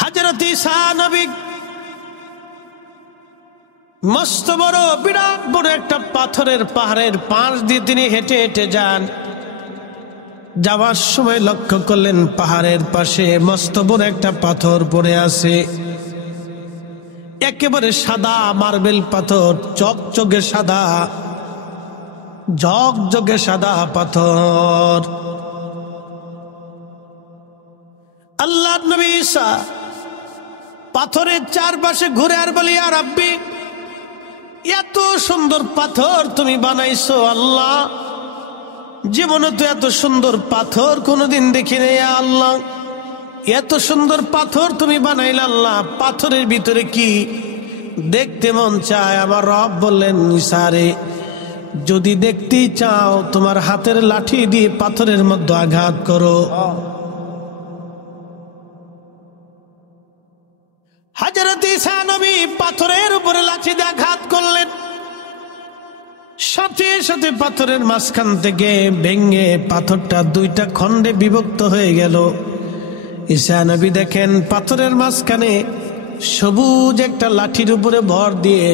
হযরত ঈসা নবী মস্ত বড় বিরাট বড় একটা পাথরের পাহাড়ের পাশ দিয়ে তিনি হেঁটে হেঁটে যান। যাওয়ার সময় লক্ষ্য করলেন পাহাড়ের পাশে মস্ত বড় একটা পাথর পড়ে আছে, একেবারে সাদা মার্বেল পাথর, চকচকে সাদা, ঝকঝকে সাদা পাথর। আল্লাহর নবী ঈসা পাথরের চারপাশে ঘুরে আর বলি, ইয়া রাব্বি, এত সুন্দর পাথর তুমি বানাইছো আল্লাহ, জীবনে তো এত সুন্দর পাথর কোনোদিন দেখি নাই আল্লাহ, এত সুন্দর পাথর তুমি বানাইলে আল্লাহ, পাথরের ভিতরে কি দেখতে মন চায়? আমার রব বললেন, ঈসা রে, যদি দেখতেই চাও তোমার হাতের লাঠি দিয়ে পাথরের মধ্যে আঘাত করো। হযরত ঈসা নবী পাথরের উপরে লাঠি দিয়ে আঘাত করলেন, সাথে সাথে পাথরের মাঝখান থেকে ভেঙে পাথরটা দুইটা খণ্ডে বিভক্ত হয়ে গেল। ঈসা নবী দেখেন পাথরের মাঝখানে সবুজ একটা লাঠির উপরে ভর দিয়ে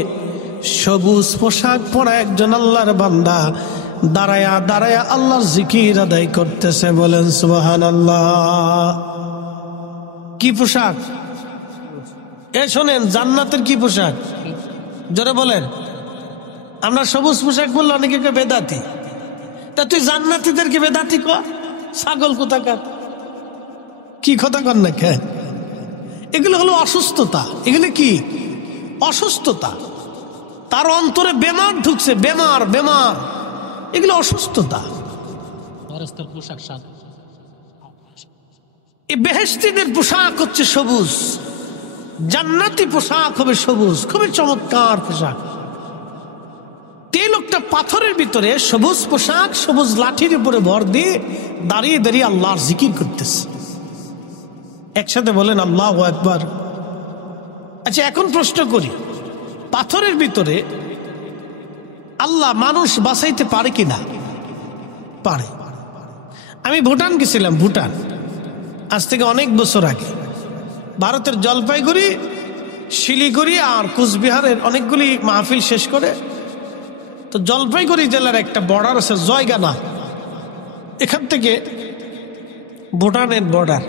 সবুজ পোশাক পরা একজন আল্লাহর বান্দা দাঁড়ায়া দাঁড়ায়া আল্লাহর জিকির আদায় করতেছে। বলেন সুবহানাল্লাহ। কি পোশাক? শোনেন, জান্নাতের কি পোশাক? জোরে বলেন। আমরা সবুজ পোশাক বললে অনেকে বেদাতি, তা তুই জান্নাতীদেরকে বেদাতি কর? ছাগল কোথাকার, কি কথা কর না কে? এগুলো হলো অসুস্থতা। এগুলো কি? অসুস্থতা। তার অন্তরে বেমার ঢুকছে, বেমার বেমার, এগুলো অসুস্থতা। এই বেহেশতীদের পোশাক হচ্ছে সবুজ, জান্নাতি পোশাক হবে সবুজ, খুবই চমৎকার পোশাক। এই লোকটা পাথরের ভিতরে সবুজ পোশাক, সবুজ লাঠির উপরে ভর দিয়ে দাঁড়িয়ে দাঁড়িয়ে আল্লাহর জিকির করতেছে। একসাথে বলেন আল্লাহু আকবার। আচ্ছা, এখন প্রশ্ন করি, পাথরের ভিতরে আল্লাহ মানুষ বাঁচাইতে পারে কিনা? পারে। আমি ভুটান গেছিলাম, ভুটান আজ থেকে অনেক বছর আগে। ভারতের জলপাইগুড়ি, শিলিগুড়ি আর কুচবিহারের অনেকগুলি মাহফিল শেষ করে তো জলপাইগুড়ি জেলার একটা বর্ডার আছে জয়গানা, এখান থেকে ভুটানের বর্ডার।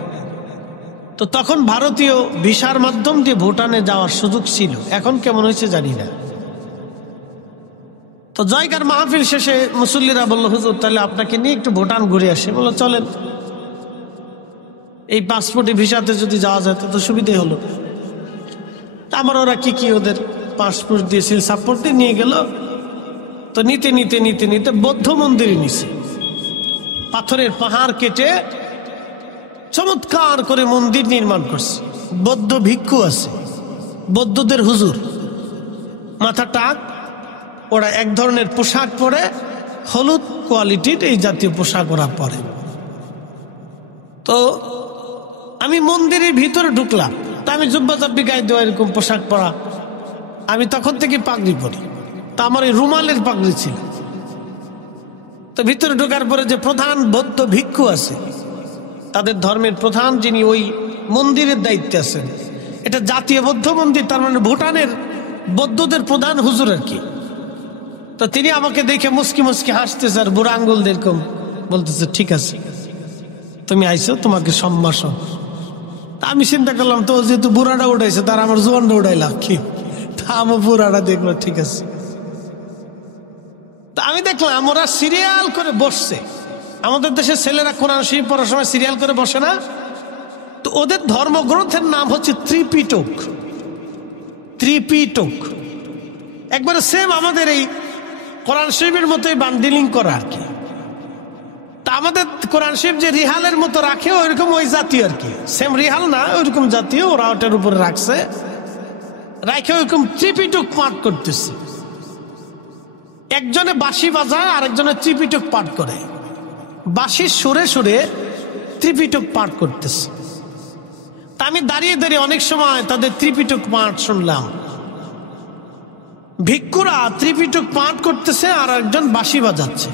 তো তখন ভারতীয় ভিসার মাধ্যম দিয়ে ভুটানে যাওয়ার সুযোগ ছিল, এখন কেমন হয়েছে জানি না। তো জয়গার মাহফিল শেষে মুসল্লিরা বললো, হুজুর তাহলে আপনাকে নিয়ে একটু ভুটান ঘুরে আসে। বললো চলেন, এই পাসপোর্টে ভিসাতে যদি যাওয়া যায় তো সুবিধে হলো। আমার ওরা কি ওদের পাসপোর্ট দিয়েছিল, সাপোর্ট দিয়ে নিয়ে গেল। তো নিতে নিতে নিতে নিতে বৌদ্ধ মন্দিরে নিছে, পাথরের পাহাড় কেটে চমৎকার করে মন্দির নির্মাণ করছে। বৌদ্ধ ভিক্ষু আছে, বৌদ্ধদের হুজুর, মাথা টাক, ওরা এক ধরনের পোশাক পরে, হলুদ কোয়ালিটির এই জাতীয় পোশাক ওরা পরে। তো আমি মন্দিরের ভিতরে ঢুকলাম, তা আমি জুব্বা জাব্বি গায়ে দেওয়া এরকম পোশাক পরা, আমি তখন থেকে পাগড়ি পরি, তা আমার এই রুমালের পাগড়ি ছিল। তো ভিতরে ঢোকার পরে যে প্রধান বৌদ্ধ ভিক্ষু আছে, তাদের ধর্মের প্রধান, যিনি ওই মন্দিরের দায়িত্বে আছেন, এটা জাতীয় বৌদ্ধ মন্দির, তার মানে ভুটানের বৌদ্ধদের প্রধান হুজুর আর কি। তো তিনি আমাকে দেখে মুস্কি মুস্কি হাসতেছে আর বুড়া আঙ্গুল এরকম বলতেছে, ঠিক আছে তুমি আইছো, তোমাকে সম্ভাষণ। আমি চিন্তা করলাম, তো যেহেতু বুড়াটা উঠাইছে, তার আমার জোয়ানটা উঠাইলাম কি, তা আমার বুড়াটা দেখলো, ঠিক আছে। তা আমি দেখলাম ওরা সিরিয়াল করে বসছে। আমাদের দেশের ছেলেরা কোরআন শরীফ পড়ার সময় সিরিয়াল করে বসে না? তো ওদের ধর্মগ্রন্থের নাম হচ্ছে ত্রিপিটক। ত্রিপিটক একবারে সেম আমাদের এই কোরআন শরীফের মতোই বান্ডিলিং করা আর কি। তা আমাদের কোরআন শরীফ যে রিহালের মতো রাখে, ওইরকম ওই জাতীয় আর কি, সেম রিহাল না, ওইরকম জাতীয় ওরা ওটার উপরে রাখছে, রাখে ওইরকম ত্রিপিটক পাঠ করতেছে। একজনে বাঁশি বাজায়, আরেকজনে ত্রিপিটক পাঠ করে, বাঁশির সুরে সুরে ত্রিপিটক পাঠ করতেছে। তা আমি দাঁড়িয়ে দাঁড়িয়ে অনেক সময় তাদের ত্রিপিটক পাঠ শুনলাম। ভিক্ষুরা ত্রিপিটক পাঠ করতেছে আর একজন বাঁশি বাজাচ্ছে।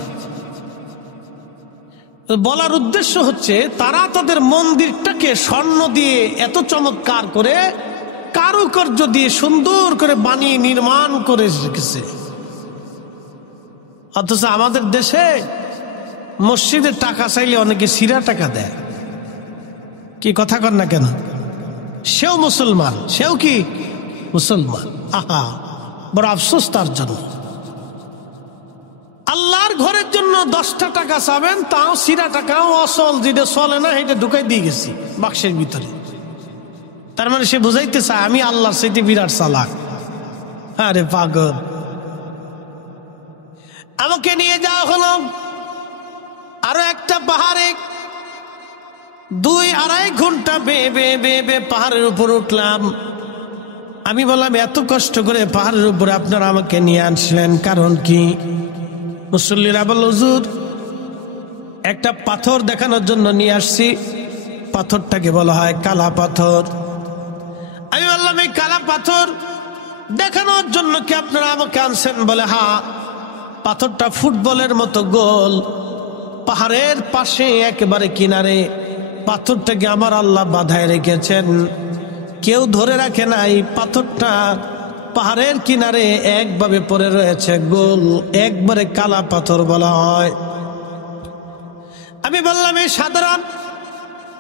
বলার উদ্দেশ্য হচ্ছে তারা তাদের মন্দিরটাকে স্বর্ণ দিয়ে এত চমৎকার করে কারুকার্য দিয়ে সুন্দর করে বানিয়ে নির্মাণ করে রেখেছে, অথচ আমাদের দেশে মসজিদের টাকা চাইলে অনেকে সিরা টাকা দেয়। কি কথা কর না কেন? সেও মুসলমান, সেও কি মুসলমান। আহা, বড় আফসোস তার জন্য। আল্লাহর ঘরের জন্য 10টা টাকা চাবেন, তাও সিরা টাকাও অসল, যেটা চলে না সেটা ঢুকাই দিয়ে গেছি বাক্সের ভিতরে। তার মানে সে বুঝাইতে চায় আমি আল্লাহর সাথে বিরাট চালাক। আরে পাগল। আমাকে নিয়ে যাওয়া হলো আরো একটা পাহাড়ে, 2-2.5 ঘন্টা বেয়ে পাহাড়ের উপর উঠলাম। আমি বললাম এত কষ্ট করে পাহাড়ের উপরে আপনারা আমাকে নিয়ে আসলেন, কারণ কি? মুসল্লিরা বলল হুজুর একটা পাথর দেখানোর জন্য নিয়ে আসছি, পাথরটাকে বলা হয় কালা পাথর। আমি বললাম এই কালা পাথর দেখানোর জন্য কি আপনারা আমাকে আনছেন? বলে হ্যাঁ। পাথরটা ফুটবলের মতো গোল, পাহাড়ের পাশে একেবারে কিনারে পাথরটাকে আমার আল্লাহ বাঁধায় রেখেছেন, কেউ ধরে রাখে নাই। পাথরটা পাহাড়ের কিনারে একভাবে পড়ে রয়েছে, গোল, একবারে কালা পাথর বলা হয়। আমি বললাম এই সাধারণ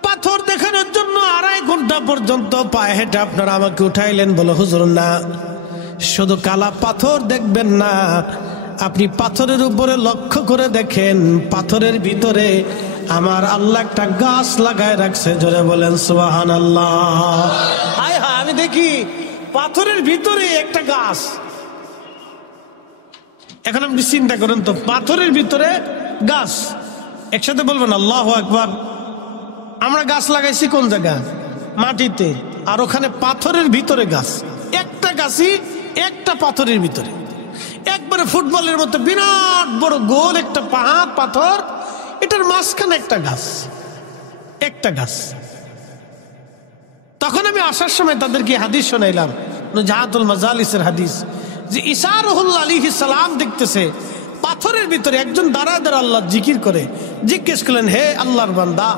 পাথর দেখানোর জন্য 2.5 ঘন্টা পর্যন্ত পায়ে হেঁটে আপনারা আমাকে উঠাইলেন। বলো হুজুর না, শুধু কালা পাথর দেখবেন না, আপনি পাথরের উপরে লক্ষ্য করে দেখেন, পাথরের ভিতরে আমার আল্লাহ একটা গাছ লাগায় রাখছে। জোরে বলেন সুবহানাল্লাহ। হায় হায়, আমি দেখি পাথরের ভিতরে একটা গাছ। এখন আপনি চিন্তা করেন তো, পাথরের ভিতরে গাছ। একসাথে বলবেন আল্লাহু আকবার। আমরা গাছ লাগাইছি কোন জায়গা? মাটিতে, আর ওখানে পাথরের ভিতরে গাছ। একটা গাছই একটা পাথরের ভিতরে, একবারে ফুটবলের মতো বিরাট বড় গোল একটা পাহাড় পাথর, এটার মাঝখানে একটা গাছ, একটা গাছ। তখন আমি আসার সময় তাদেরকে হাদিস শোনাইলাম, নুজাহাতুল মাজালিসের হাদিস, যে ঈসা রুহুল্লাহ আলাইহিস সালাম দেখতেছে পাথরের ভিতরে একজন দাঁড়ায় দাঁড়া আল্লাহ জিকির করে। জিজ্ঞেস করলেন হে আল্লাহর বান্দা,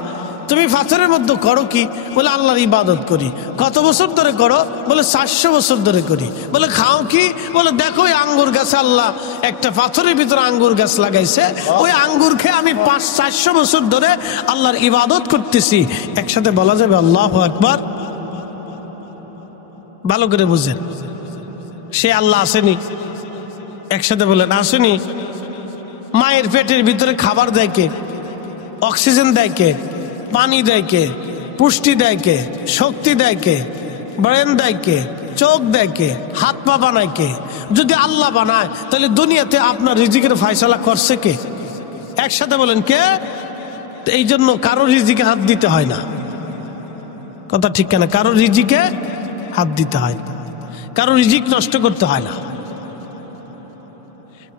তুমি পাথরের মধ্যে করো কি? বলে আল্লাহর ইবাদত করি। কত বছর ধরে করো? বলে 400 বছর ধরে করি। বলে খাও কি? বলে দেখো ওই আঙ্গুর গাছে আল্লাহ একটা পাথরের ভিতরে আঙ্গুর গাছ লাগাইছে, ওই আঙ্গুর খেয়ে আমি 400 বছর ধরে আল্লাহর ইবাদত করতেছি। একসাথে বলা যাবে আল্লাহু আকবার? ভালো করে বুঝেন, সে আল্লাহ আসেনি? একসাথে বলেন আসেনি। মায়ের পেটের ভিতরে খাবার দেয় কে? অক্সিজেন দেয় কে? পানি দেয় কে? পুষ্টি দেয় কে? শক্তি দেয় কে? ব্রেন দেয় কে? চোখ দেয় কে? হাত পা বানায় কে? যদি আল্লাহ বানায় তাহলে দুনিয়াতে আপনার রিজিকের ফয়সালা করছে কে? একসাথে বলেন কে? এই জন্য কারো রিজিকে হাত দিতে হয় না। কথা ঠিক কেনা? কারো রিজিকে হাত দিতে হয় না, কারো রিজিক নষ্ট করতে হয় না,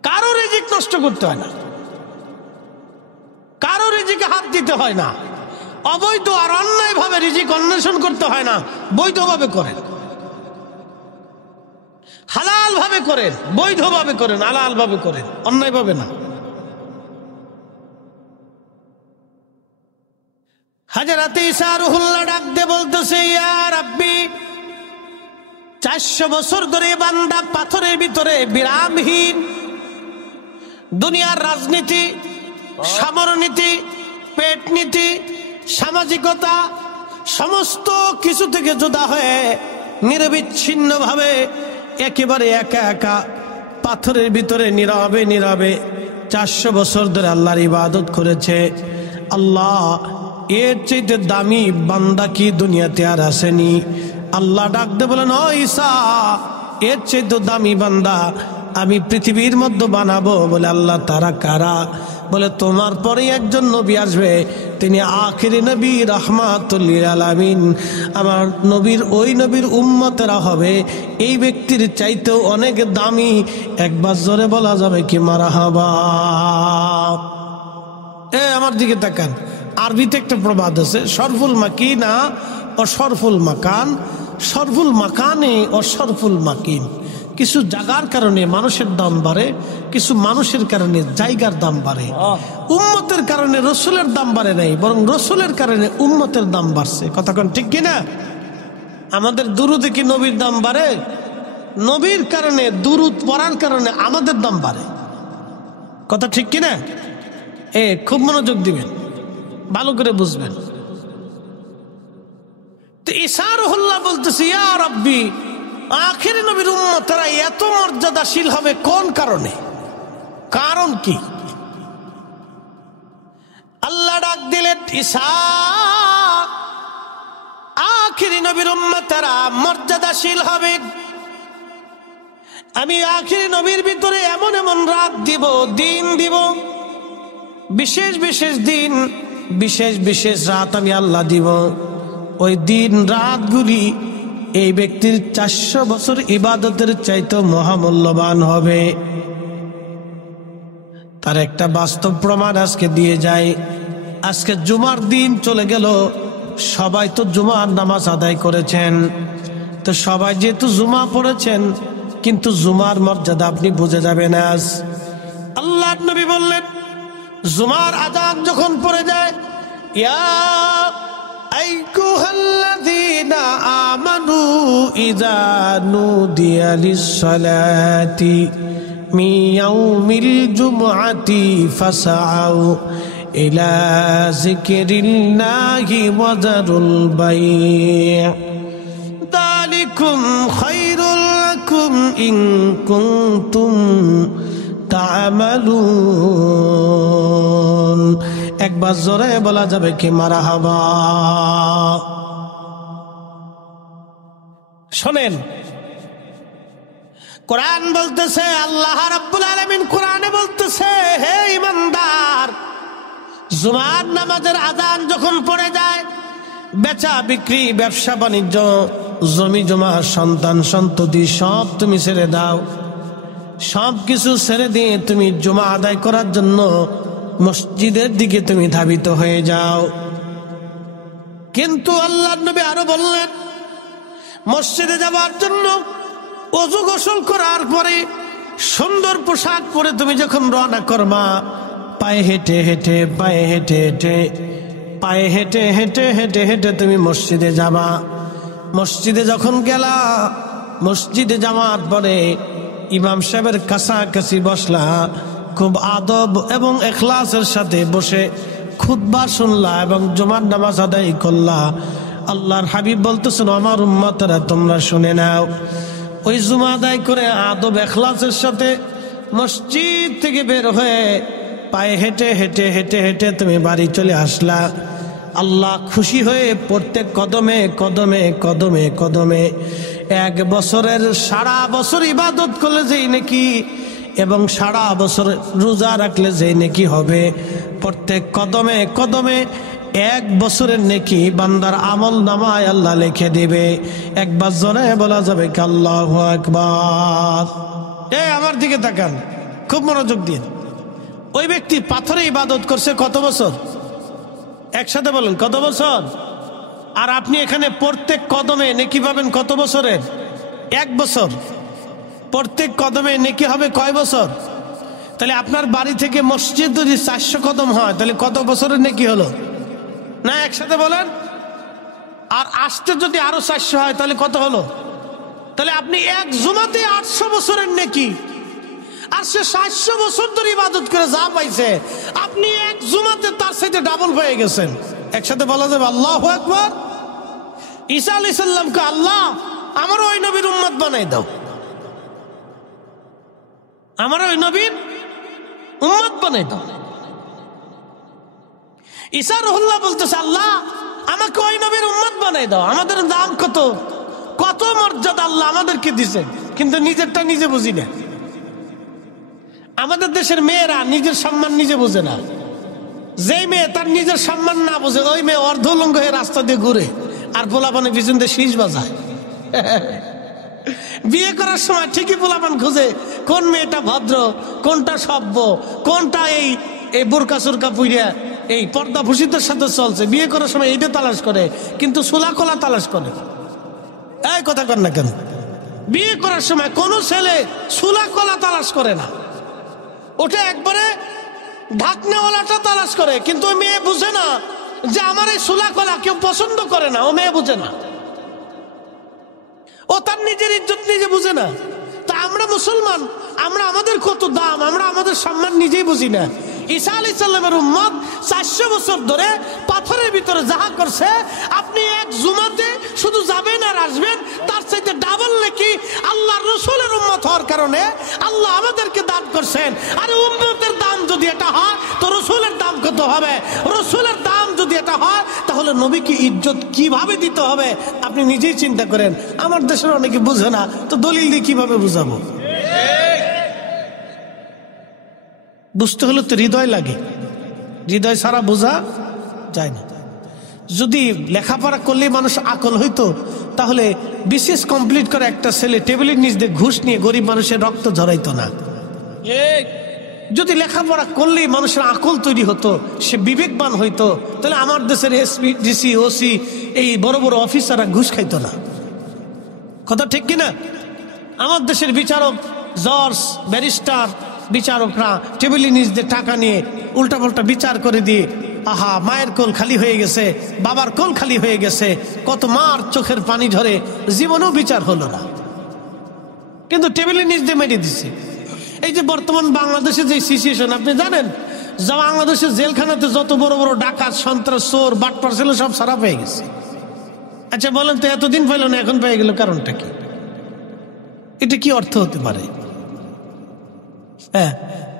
কারো রিজিক নষ্ট করতে হয় না, কারো রিজিকে হাত দিতে হয় না। অবৈধ আর অন্যায় ভাবে রিজিক অন্বেষণ করতে হয় না, বৈধভাবে করেন, হালাল ভাবে করেন, বৈধভাবে করেন, হালাল ভাবে করেন, অন্যায় ভাবে না। হযরত ঈসা রুহুল্লাহ ডাক দিয়ে বলতেছে ইয়া রাব্বি, 400 বছর ধরে বান্দা পাথরের ভিতরে বিরামহীন, দুনিয়ার রাজনীতি, সামরনীতি, পেট নীতি, সামাজিকতা সমস্ত কিছু থেকে জুদা হয়ে নিরবিচ্ছিন্ন ভাবে একেবারে একা একা পাথরের ভিতরে নীরবে নীরবে 400 বছর ধরে আল্লাহর ইবাদত করেছে। আল্লাহ এর চাইতে দামি বান্দা কি দুনিয়াতে আর আসেনি? আল্লাহ ডাক দিয়ে বলেন ও ঈসা, এর চাইতে দামি বান্দা আমি পৃথিবীর মধ্যে বানাবো। বলে আল্লাহ তারা কারা? বলে তোমার পরে একজন নবী আসবে, তিনি আখিরি নবী রাহমাতুল লিল আলামিন। আমার নবীর ওই নবীর উম্মতেরা হবে এই ব্যক্তির চাইতেও অনেক দামি। একবার জোরে বলা যাবে কি মারহাবা? আমার দিকে তাকান, আরবিতে একটা প্রবাদ আছে, শরফুল মাকিনা ও শরফুল মাকান, শরফুল মাকানে ও শরফুল মাকিন। কিছু জায়গার কারণে মানুষের দাম বাড়ে, কিছু মানুষের কারণে জায়গার দাম বাড়ে। উম্মতের কারণে রসুলের দাম বাড়ে নাই, বরং রসুলের কারণে উম্মতের দাম বাড়ছে। কথা কোন ঠিক কিনা? আমাদের দুরুদে কি নবীর দাম বাড়ে? নবীর কারণে, দুরুদ পড়ার কারণে আমাদের দাম বাড়ে। কথা ঠিক কিনা? খুব মনোযোগ দিবেন, ভালো করে বুঝবেন। তো ঈসা রুহুল্লাহ বলতেছে, ইয়া রাব্বি, আখির নবীর উম্মতেরা এত মর্যাদাশীল হবে কোন কারণে? কারণ কি? আল্লাহ ডাক দিলেন, ঈসা, আখির নবীর উম্মতেরা মর্যাদাশীল হবে। আমি আখির নবীর ভিতরে এমন এমন রাত দিব, দিন দিব, বিশেষ বিশেষ দিন, বিশেষ বিশেষ রাত আমি আল্লাহ দিব। ওই দিন রাতগুলি এই ব্যক্তির 400 বছর ইবাদতের চাইতে মহামূল্যবান হবে। তার একটা বাস্তব প্রমাণ আজকে দিয়ে যায়। আজকে জুমার দিন চলে গেল, সবাই তো জুমার নামাজ আদায় করেছেন। তো সবাই যেহেতু জুমা পড়েছেন, কিন্তু জুমার মর্যাদা আপনি বুঝে যাবেন। আজ আল্লাহর নবী বললেন, জুমার আযান যখন পড়ে যায়, ইয়া আইয়ুহাল্লাযীনা আমানু ইযা নুদিয়া লিস-সালাতি মিন ইয়াউমিল জুমআতি ফাসআউ ইলা যিকরিল্লাহি ওয়া যারুল বাই', যালিকুম খায়রুল লাকুম ইন কুনতুম তা'মালুন। একবার জোরে বলা যাবে কি মারহাবা? শোনেন, কোরআন বলতেছে, আল্লাহ রাব্বুল আলামিন কোরআনে বলতেছে, হে ঈমানদার, জুমার নামাজের আযান যখন পড়ে যায়, বেচা বিক্রি, ব্যবসা বাণিজ্য, জমি জমা, সন্তান সন্ততি সব তুমি ছেড়ে দাও। সব কিছু ছেড়ে দিয়ে তুমি জুমা আদায় করার জন্য মসজিদের দিকে তুমি ধাবিত হয়ে যাও। কিন্তু আল্লাহর নবী আরো বললেন, মসজিদে যাওয়ার জন্য ওযু গোসল করার পরে সুন্দর পোশাক পরে তুমি যখন রওনা করবা, পায়ে হেঁটে হেঁটে, পায়ে হেঁটে হেঁটে, পায়ে হেঁটে হেঁটে হেঁটে হেঁটে তুমি মসজিদে যাবা। মসজিদে যখন গেলা, মসজিদে যাওয়ার পরে ইমাম সাহেবের কাছাকাছি বসলা, খুব আদব এবং ইখলাসের সাথে বসে খুতবা শুনলা এবং জুমার নামাজ আদায় করলা। আল্লাহর হাবিব বলতেছেন, আমার উম্মতেরা তোমরা শুনে নাও, ওই জুমা আদায় করে আদব ইখলাসের সাথে মসজিদ থেকে বের হয়ে পায়ে হেঁটে হেঁটে হেঁটে হেঁটে তুমি বাড়ি চলে আসলা। আল্লাহ খুশি হয়ে প্রত্যেক কদমে কদমে কদমে কদমে 1 বছরের সারা বছর ইবাদত করলে যেই নাকি, এবং সারা বছর রোজা রাখলে যেই নাকি হবে, প্রত্যেক কদমে কদমে 1 বছরের নেকি বান্দার আমল নামায় আল্লাহ লিখে দিবে। একবার জোরে বলা যাবে কি আল্লাহু আকবার? আমার দিকে তাকান, খুব মনোযোগ দিন। ওই ব্যক্তি পাথরে ইবাদত করছে কত বছর? একসাথে বলেন, কত বছর? আর আপনি এখানে প্রত্যেক কদমে নেকি পাবেন কত বছরের? 1 বছর। প্রত্যেক কদমে নেকি হবে কয় বছর? তাহলে আপনার বাড়ি থেকে মসজিদ যদি 400 কদম হয়, তাহলে কত বছরের নেকি হলো? না, একসাথে বলেন। আর আসতে যদি আরো 400 হয়, তাহলে কত হলো? তাহলে আপনি এক জুমাতে 800 বছরের নেকি। আর সে 700 বছর ধরে ইবাদত করে যা পাইছে, আপনি এক জুমাতে তার সাথে ডাবল হয়ে গেছেন। একসাথে বলা যাবে আল্লাহু আকবার। ঈসা আলাইহিস সালামকে, আল্লাহ আমার ওই নবীর উম্মত বানাই দাও, আমার ওই নবীর উম্মত বানাই দাও। ঈসা রুহুল্লাহ বলতেছে, আল্লাহ আমাকে ওই নবীর উম্মত বানাই দাও। আমাদের দাম কত, কত মর্যাদা আল্লাহ আমাদেরকে দিয়েছেন, কিন্তু নিজেরটা নিজে বুঝি না। আমাদের দেশের মেয়েরা নিজের সম্মান নিজে বোঝে না। যেই মেয়ে তার নিজের সম্মান না বোঝে, ওই মেয়ে অর্ধলঙ্গ হয়ে রাস্তা দিয়ে ঘুরে আর পোলাপানে পিছন দিয়ে শীষ বাজায়। বিয়ে করার সময় ঠিকই পোলাপান খুঁজে কোন মেয়েটা ভদ্র, কোনটা সভ্য, কোনটা এই বোরকা সুরকা পুইরা এই পর্দা ভূষিতের সাথে চলছে। বিয়ে করার সময় এইটা তালাশ করে, কিন্তু সুলা কলা তালাশ করে। এই কথা কর না কেন? বিয়ে করার সময় কোনো ছেলে সুলা কলা তালাশ করে না, ওটা একবারে ঢাকনেওয়ালাটা তালাশ করে। কিন্তু ওই মেয়ে বুঝে না যে আমার এই সুলা কলা কেউ পছন্দ করে না, ও মেয়ে বুঝে না, ও তার নিজের ইজ্জত নিজে বুঝে না। তা আমরা মুসলমান, আমরা আমাদের কত দাম, আমরা আমাদের সম্মান নিজেই বুঝি না। ঈসা আলাইহিস সালামের উম্মত 400 বছর ধরে পাথরের ভিতরে যাহা করছে, আপনি এক জুমাতে শুধু যাবেন আর আসবেন, তার চাইতে ডাবল নাকি আল্লাহর রাসূলের উম্মত হওয়ার কারণে আল্লাহ আমাদেরকে দান করছেন। আর উম্মতের দাম যদি এটা হয় তো রাসূলের দাম কত হবে? রাসূলের দাম যদি এটা হয় তাহলে নবীকে ইজ্জত কিভাবে দিতে হবে আপনি নিজেই চিন্তা করেন। আমার দেশের অনেকে বুঝে না, তো দলিল দিয়ে কিভাবে বুঝাবো? বুঝতে হলে তো হৃদয় লাগে, হৃদয় ছাড়া বোঝা যায় না। যদি লেখাপড়া করলে মানুষ আকল হইতো তাহলে বিশেষ কমপ্লিট করে একটা ছেলে টেবিলের নিচ দিয়ে ঘুষ নিয়ে গরিব মানুষের রক্ত ঝরাইতো না। যদি লেখাপড়া করলেই মানুষের আকল তৈরি হতো, সে বিবেকবান হইতো, তাহলে আমার দেশের এসপি, ডিসি, ওসি, এই বড় বড় অফিসাররা ঘুষ খাইতো না। কথা ঠিক কিনা? আমার দেশের বিচারক, জজ, ব্যারিস্টার, বিচারকরা টেবিলের নিচ দিয়ে টাকা নিয়ে উল্টাপাল্টা বিচার করে দিয়ে, আহা, মায়ের কোল খালি হয়ে গেছে, বাবার কোল খালি হয়ে গেছে, কত মার চোখের পানি ঝরে, জীবনেও বিচার হলো না, কিন্তু টেবিলের নিচ দিয়ে মেরে দিছে। এই যে বর্তমান বাংলাদেশে যে সিচুয়েশন আপনি জানেন, যা বাংলাদেশের জেলখানাতে যত বড় বড় ডাকাত, সন্ত্রাস, চোর, বাটপার ছিল সব সারা পেয়ে গেছে। আচ্ছা বলেন তো, এতদিন পেল না, এখন পেয়ে গেল, কারণটা কি? এটা কি অর্থ হতে পারে? হ্যাঁ,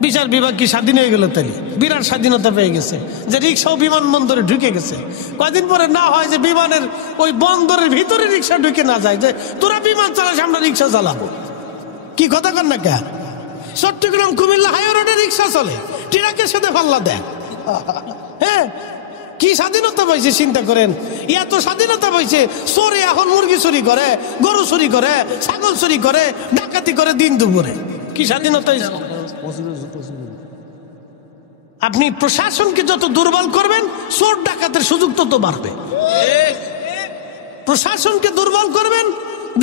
বিচার বিভাগ কি স্বাধীন হয়ে গেল? তাহলে বিরাট স্বাধীনতা পেয়ে গেছে যে রিক্সাও বিমানবন্দরে ঢুকে গেছে। কয়দিন পরে না হয় যে বিমানের ওই বন্দরের ভিতরে রিক্সা ঢুকে না যায়, যে তোরা বিমান চালাস, আমরা রিক্সা চালাবো। কি কথা কর না কে? চট্টগ্রাম কুমিল্লা হাই রোডে রিক্সা চলে, ট্রাকের সাথে পাল্লা দেয়। হ্যাঁ, কি স্বাধীনতা পাইছে চিন্তা করেন। এত স্বাধীনতা পাইছে, চোরে এখন মুরগি চুরি করে, গরু চুরি করে, ছাগল চুরি করে, ডাকাতি করে দিন দুপুরে। কি স্বাধীনতা? আপনি প্রশাসনকে যত দুর্বল করবেন, চোর ডাকাতের সুযোগ তত বাড়বে। প্রশাসনকে দুর্বল করবেন,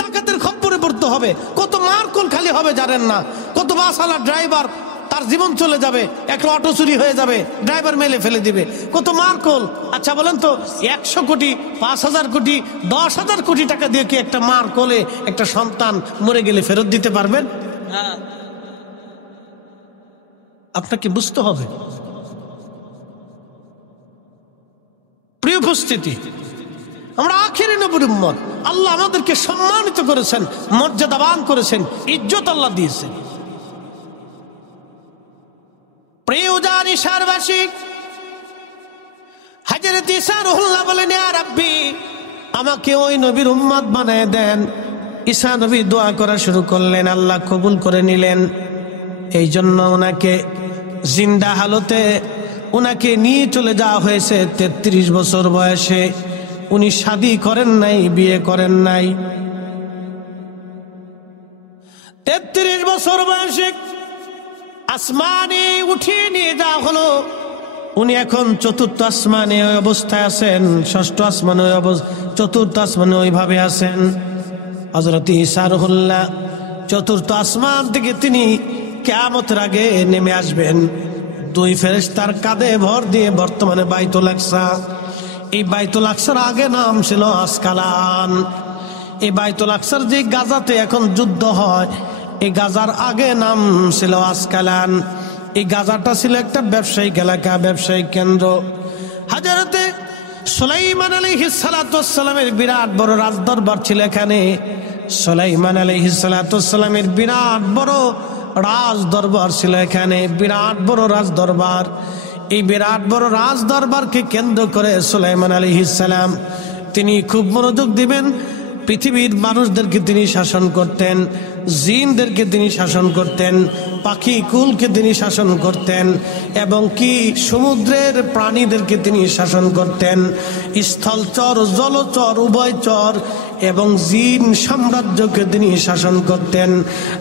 ডাকাতের খপ্পরে পড়তে হবে। কত মার কোল খালি হবে জানেন না, কত বাসওয়ালা ড্রাইভার তার জীবন চলে যাবে, একটা অটো চুরি হয়ে যাবে, ড্রাইভার মেলে ফেলে দিবে, কত মার কোল। আচ্ছা বলেন তো, 100 কোটি, 5,000 কোটি, 10,000 কোটি টাকা দিয়ে কি একটা মার কোলে একটা সন্তান মরে গেলে ফেরত দিতে পারবেন? আপনাকে বুঝতে হবে। প্রিয় উপস্থিতি, আমরা আখেরি নবীর উম্মত, আল্লাহ আমাদেরকে সম্মানিত করেছেন, মর্যাদাবান করেছেন, ইজ্জত আল্লাহ দিয়েছেন। প্রিয় জানিসারবাসী, হযরত ঈসা রুহুল্লাহ বলেন, ইয়া রাব্বি, আমাকে ওই নবীর উম্মত বানায় দেন। ঈসা নবী দোয়া করা শুরু করলেন, আল্লাহ কবুল করে নিলেন। এই জন্য ওনাকে জিন্দা হালতে ওনাকে নিয়ে চলে যাওয়া হয়েছে 33 বছর বয়সে। উনি শাদী করেন নাই, বিয়ে করেন নাই। 33 বছর বয়সে আসমানে উঠিয়ে নিয়ে যাওয়া হলো। উনি এখন 4র্থ আসমানে ওই অবস্থায় আছেন, 6ষ্ঠ আসমানে ওই চতুর্থ আসমানে ওইভাবে আছেন। হযরত ঈসা রুহুল্লাহ 4র্থ আসমান থেকে তিনি কিয়ামতের আগে নেমে আসবেন। 2 ফেরেশতার কাঁধে ভর দিয়ে বর্তমানে বাইতুল আকসা, এই বাইতুল আকসার আগে নাম ছিল আসকালান। এই বাইতুল আকসার যে গাজাতে এখন যুদ্ধ হয়, এই গাজার আগে নাম ছিল আসকালান। এই গাজাটা ছিল একটা ব্যবসায়িক এলাকা, ব্যবসায়িক কেন্দ্র। হযরতে সুলাইমান আলাইহিস সালাতু ওয়াস সালামের বিরাট বড় রাজদরবার ছিল এখানে। সুলাইমান আলাইহিস সালাতু ওয়াস সালামের বিরাট বড় রাজদরবার ছিল এখানে, বিরাট বড় রাজদরবার। এই বিরাট বড় রাজদরবারকে কেন্দ্র করে সুলাইমান আলাইহিস সালাম তিনি খুব মনোযোগ দিবেন। পৃথিবীর মানুষদেরকে তিনি শাসন করতেন, জিনদেরকে তিনি শাসন করতেন, পাখি কুলকে তিনি শাসন করতেন, এবং কি সমুদ্রের প্রাণীদেরকে তিনি শাসন করতেন, স্থলচর, জলচর, উভয়চর এবং জিন সাম্রাজ্যকে তিনি শাসন করতেন।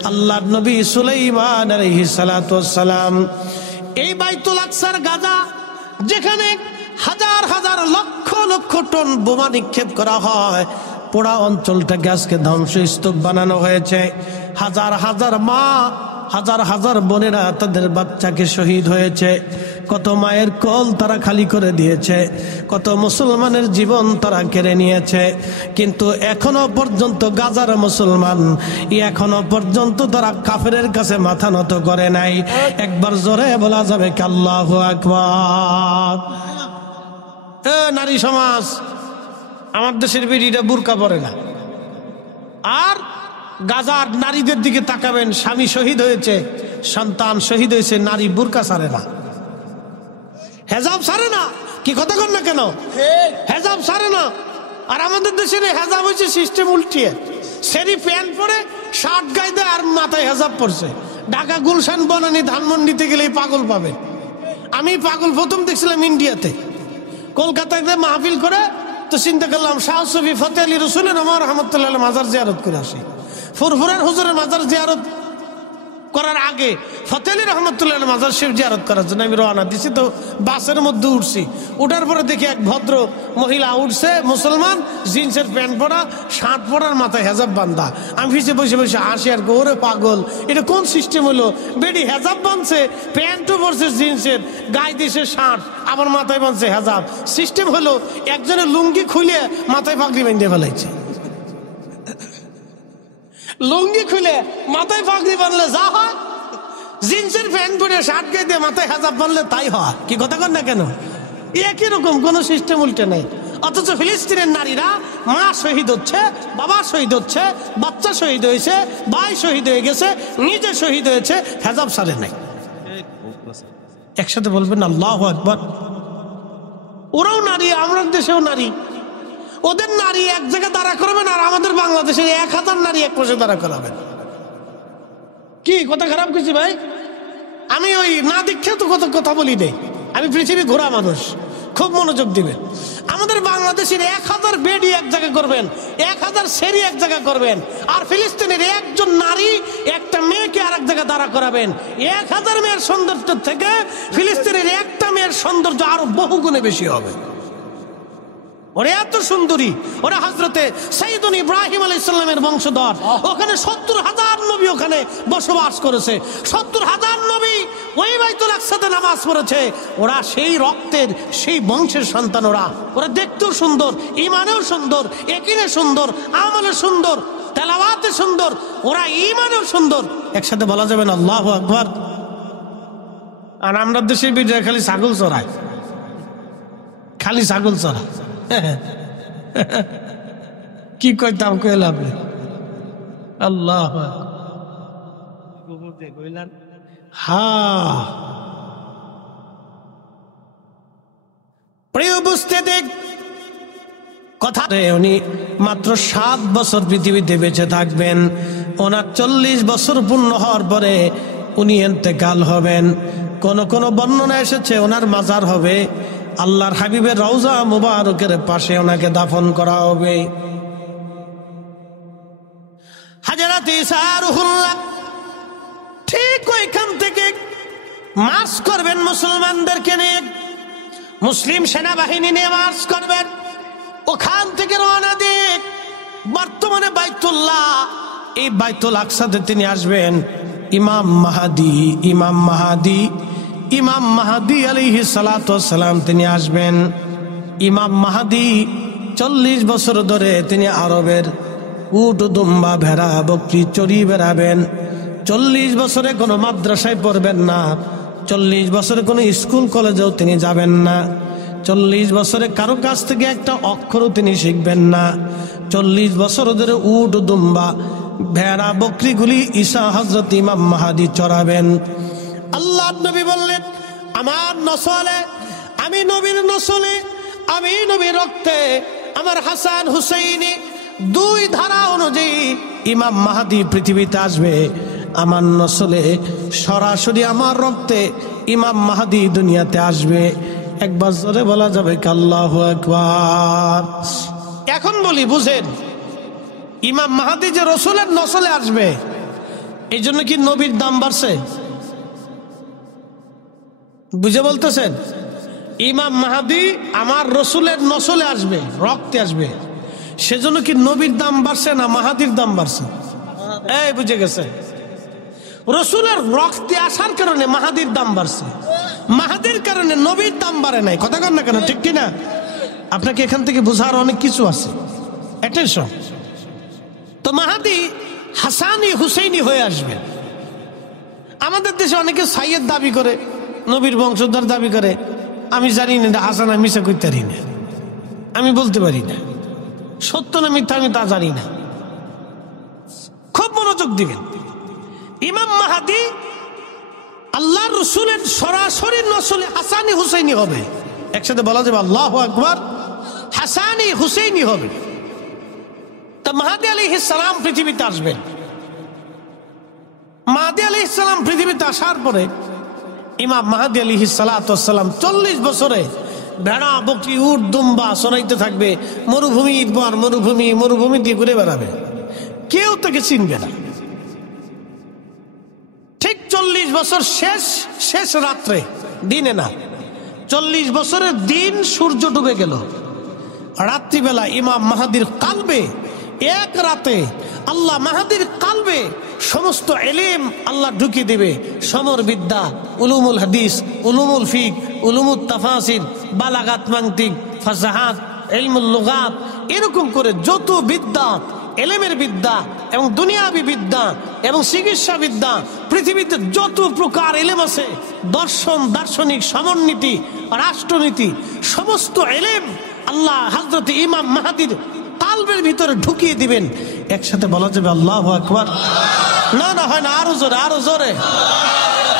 আল্লাহর নবী সুলাইমান আলাইহিস সালাতু ওয়াস সালাম এই বাইতুল আকসার গাজা, যেখানে হাজার হাজার লক্ষ লক্ষ টন বোমা নিক্ষেপ করা হয়, পোড়া অঞ্চলটাকে আজকে ধ্বংসস্তূপ বানানো হয়েছে। হাজার হাজার মা, হাজার হাজার বোনেরা তাদের বাচ্চাকে শহীদ হয়েছে। কত মায়ের কোল তারা খালি করে দিয়েছে, কত মুসলমানের জীবন তারা কেড়ে নিয়েছে। কিন্তু এখনো পর্যন্ত গাজার মুসলমান এখনো পর্যন্ত তারা কাফেরের কাছে মাথা নত করে নাই। একবার জোরে বলা যাবে কি আল্লাহু আকবার। নারী সমাজ, আমার দেশের বেটিটা বুরকা পরে না। আর গাজার নারীদের দিকে তাকাবেন, স্বামী শহীদ হয়েছে, সন্তান শহীদ হয়েছে, নারী বুরকা ছাড়ে না, হেজাব ছাড়ে না। কি কথা কন না কেন? হেজাব ছাড়ে না। আর আমাদের দেশের হেজাব হয়েছে সিস্টেম উল্টিয়ে, সেরি প্যান্ট পরে শার্ট গায়ে দেয় আর মাথায় হেজাব পড়ছে। ঢাকা গুলশান বনানী ধানমন্ডিতে গেলেই পাগল পাবেন। আমি পাগল প্রথম দেখছিলাম ইন্ডিয়াতে, কলকাতায় মাহফিল করে, তো চিন্তা করলাম শাহ সুফি ফতে আলী রসুলের আমার রহমতুল্লাহ মাজার জিয়ারত করে আসি। ফুরফুরার হুজুরের মাজার জিয়ারত করার আগে ফতে আলী রহমতুল্লাহ মাজার শরীফ জিয়ারত করার জন্য আমি রওনা দিছি। তো বাসের মধ্যে উঠছি, উঠার পরে দেখি এক ভদ্র মহিলা উঠছে, মুসলমান, জিন্সের প্যান্ট পরা, শার্ট পরার, মাথায় হেজাব বান্ধা। আমি পিছিয়ে বসে বসে হাসি আর ওরে পাগল, এটা কোন সিস্টেম হলো? বেডি হেজাব বানছে, প্যান্টও পরছে জিন্সের, গায়ে দিছে শার্ট, আবার মাথায় বানছে হেজাব। সিস্টেম হলো একজনের লুঙ্গি খুলে মাথায় পাগড়ি বেঁধে ফেলাইছে। লুঙ্গি খুলে মাথায় পাগড়ি বানলে যা হয়, জিন্সের প্যান্ট পরে শার্ট গায়ে দিয়ে মাথায় হেজাব বানলে তাই হয়। কি কথা কন না কেন? একই রকম, কোন সিস্টেম উল্টে নেই। অথচ ফিলিস্তিনের নারীরা মা শহীদ হচ্ছে, বাবা শহীদ হচ্ছে, বাচ্চা শহীদ হয়েছে, ভাই শহীদ হয়ে গেছে, নিজে শহীদ হয়েছে, হেজাব সারে নাই। একসাথে বলবেন আল্লাহু আকবার। ওরাও নারী, আমরা দেশেও নারী। ওদের নারী এক জায়গায় দাঁড়া করবেন, আর আমাদের বাংলাদেশের 1000 নারী এক পাশে দাঁড়া করাবেন। কি কথা খারাপ কিছু ভাই? আমি ওই না দীক্ষা তো কত কথা বলি নেই, আমি পৃথিবী ঘোরা মানুষ, খুব মনোযোগ দিবেন। আমাদের বাংলাদেশের 1000 বেডি এক জায়গায় করবেন, 1000 সেরি এক জায়গায় করবেন, আর ফিলিস্তিনের একজন নারী একটা মেয়েকে আর এক জায়গায় দাঁড়া করাবেন। 1000 মেয়ের সৌন্দর্য থেকে ফিলিস্তিনের একটা মেয়ের সৌন্দর্য আরো বহুগুণে বেশি হবে। ওরা এত সুন্দরী, ওরা হযরতে সাইয়্যিদুনা ইব্রাহিম আলাইহিস সালামের বংশধর। ওখানে 70,000 নবী ওখানে বসবাস করেছে, 70,000 নবী ওই বাইতুল আকসাতে নামাজ পড়েছে। ওরা সেই রক্তের, সেই বংশের সন্তান। ওরা দেখতেও সুন্দর, ঈমানেও সুন্দর, ইয়াকিনে সুন্দর, আমলে সুন্দর, তেলাওয়াতে সুন্দর, ওরা ঈমানেও সুন্দর। একসাথে বলা যাবে না আল্লাহু আকবার। আর আমরা দেশের বিদ্যা খালি ছাগল চড়ায়, খালি ছাগল চড়ায়। কি কইতাম কইলাম আল্লাহ। প্রিয় বুঝতে দেখ কথা, উনি মাত্র 7 বছর পৃথিবীতে বেঁচে থাকবেন। ওনার 40 বছর পূর্ণ হওয়ার পরে উনি ইন্তেকাল হবেন। কোন কোন বর্ণনা এসেছে ওনার মাজার হবে আল্লাহর হাবিবের রওজা মুবারকের পাশে, ওনাকে দাফন করা হবে। হযরত ঈসা রূহুল্লাহ ঠিক ওইখান থেকে মার্চ করবেন মুসলমানদেরকে নিয়ে, মুসলিম সেনাবাহিনী নিয়ে মার্চ করবেন। ওখান থেকে রওনা দিয়ে বর্তমানে বাইতুল্লাহ, এই বাইতুল আকসাতে তিনি আসবেন। ইমাম মাহাদি, ইমাম মাহাদি, ইমাম মাহাদি আলাইহিস সালাতু ওয়াস সালাম তিনি আসবেন। ইমাম মাহাদি 40 বছর ধরে তিনি আরবের উট, দুম্বা, ভেড়া, বকরি চড়ি বেড়াবেন। 40 বছরে কোনো মাদ্রাসায় পড়বেন না, 40 বছরে কোনো স্কুল কলেজেও তিনি যাবেন না, 40 বছরে কারো কাছ থেকে একটা অক্ষরও তিনি শিখবেন না। 40 বছর ধরে উট, দুম্বা, ভেড়া, বকরিগুলি ঈসা হযরত ইমাম মাহাদি চড়াবেন। আল্লাহ নবী বললেন, আমার নসলে, আমি নবীর নসলে, আমি নবীর রক্তে, আমার হাসান হুসাইনি 2 ধারা অনুযায়ী ইমাম মাহাদি পৃথিবীতে আসবে। আমার নসলে সরাসরি আমার রক্তে ইমাম মাহাদি দুনিয়াতে আসবে। একবার জোরে বলা যাবে কি আল্লাহু আকবার। এখন বলি বুঝেন, ইমাম মাহাদি যে রসুলের নসলে আসবে, এই জন্য কি নবীর দাম বাড়ছে? বুঝে বলতেছেন? ইমাম মাহাদি আমার রসুলের নসলে আসবে, রক্তে আসবে। সেজন্য কি নবীর দাম বাড়ছে না মাহাদির দাম বাড়ছে? এই বুঝে গেছে, রসুলের রক্তে আসার কারণে মাহাদির দাম বাড়ছে, মাহাদির কারণে নবীর দাম বাড়ে নাই। কথা কন না কেন, ঠিক কিনা? আপনাকে এখান থেকে বোঝার অনেক কিছু আছে, অ্যাটেনশন। তো মাহাদি হাসানি হুসেইনি হয়ে আসবে। আমাদের দেশে অনেকে সাইয়েদ দাবি করে, নবীর বংশধর দাবি করে। আমি জানি না হাসান, আমি মিশা করতে পারি না, আমি বলতে পারি না সত্য না মিথ্যা, আমি তা জানি না। খুব মনোযোগ দিবেন। ইমাম মাহাদি আল্লাহ রসুলের সরাসরি নসলে হাসানি হুসেইনি হবে। একসাথে বলা যাবে আল্লাহু আকবার, হাসানি হুসেইনি হবে। তা মাহাদি আলাইহিস সালাম পৃথিবীতে আসবেন। মাহাদি আলাইহিস সালাম পৃথিবীতে আসার পরে ইমাম মাহাদি আলাইহিস সালাম 40 বছরে ভেড়া বকরি উট দুম্বা শোনাইতে থাকবে, মরুভূমির পর মরুভূমি, মরুভূমি দিয়ে ঘুরে বেড়াবে, কেউ তাকে চিনবে না। ঠিক 40 বছর শেষ রাত্রে, দিনে না, 40 বছরের দিন সূর্য ডুবে গেল। রাত্রিবেলা ইমাম মাহাদির কালবে, এক রাতে আল্লাহ মাহাদির কালবে সমস্ত ইলম আল্লাহ ঢুকিয়ে দেবে। সমর বিদ্যা, উলুমুল হাদিস, উলুমুল ফিক, উলুমুত তাফাসির, বালাগাত, মান্তিক, ফাসাহাত, ইলমুল লুগাত, এরকম করে যত বিদ্যা, এলেমের বিদ্যা এবং দুনিয়াবি বিদ্যা এবং চিকিৎসা বিদ্যা, পৃথিবীতে যত প্রকার এলেম আছে, দর্শন, দার্শনিক, সমরনীতি, রাষ্ট্রনীতি, সমস্ত এলেম আল্লাহ হযরত ইমাম মাহাদির কালবের ভিতরে ঢুকিয়ে দিবেন। একসাথে বলা যাবে আল্লাহু আকবার। না না, হয় না, আরো জোরে, আরো জোরে।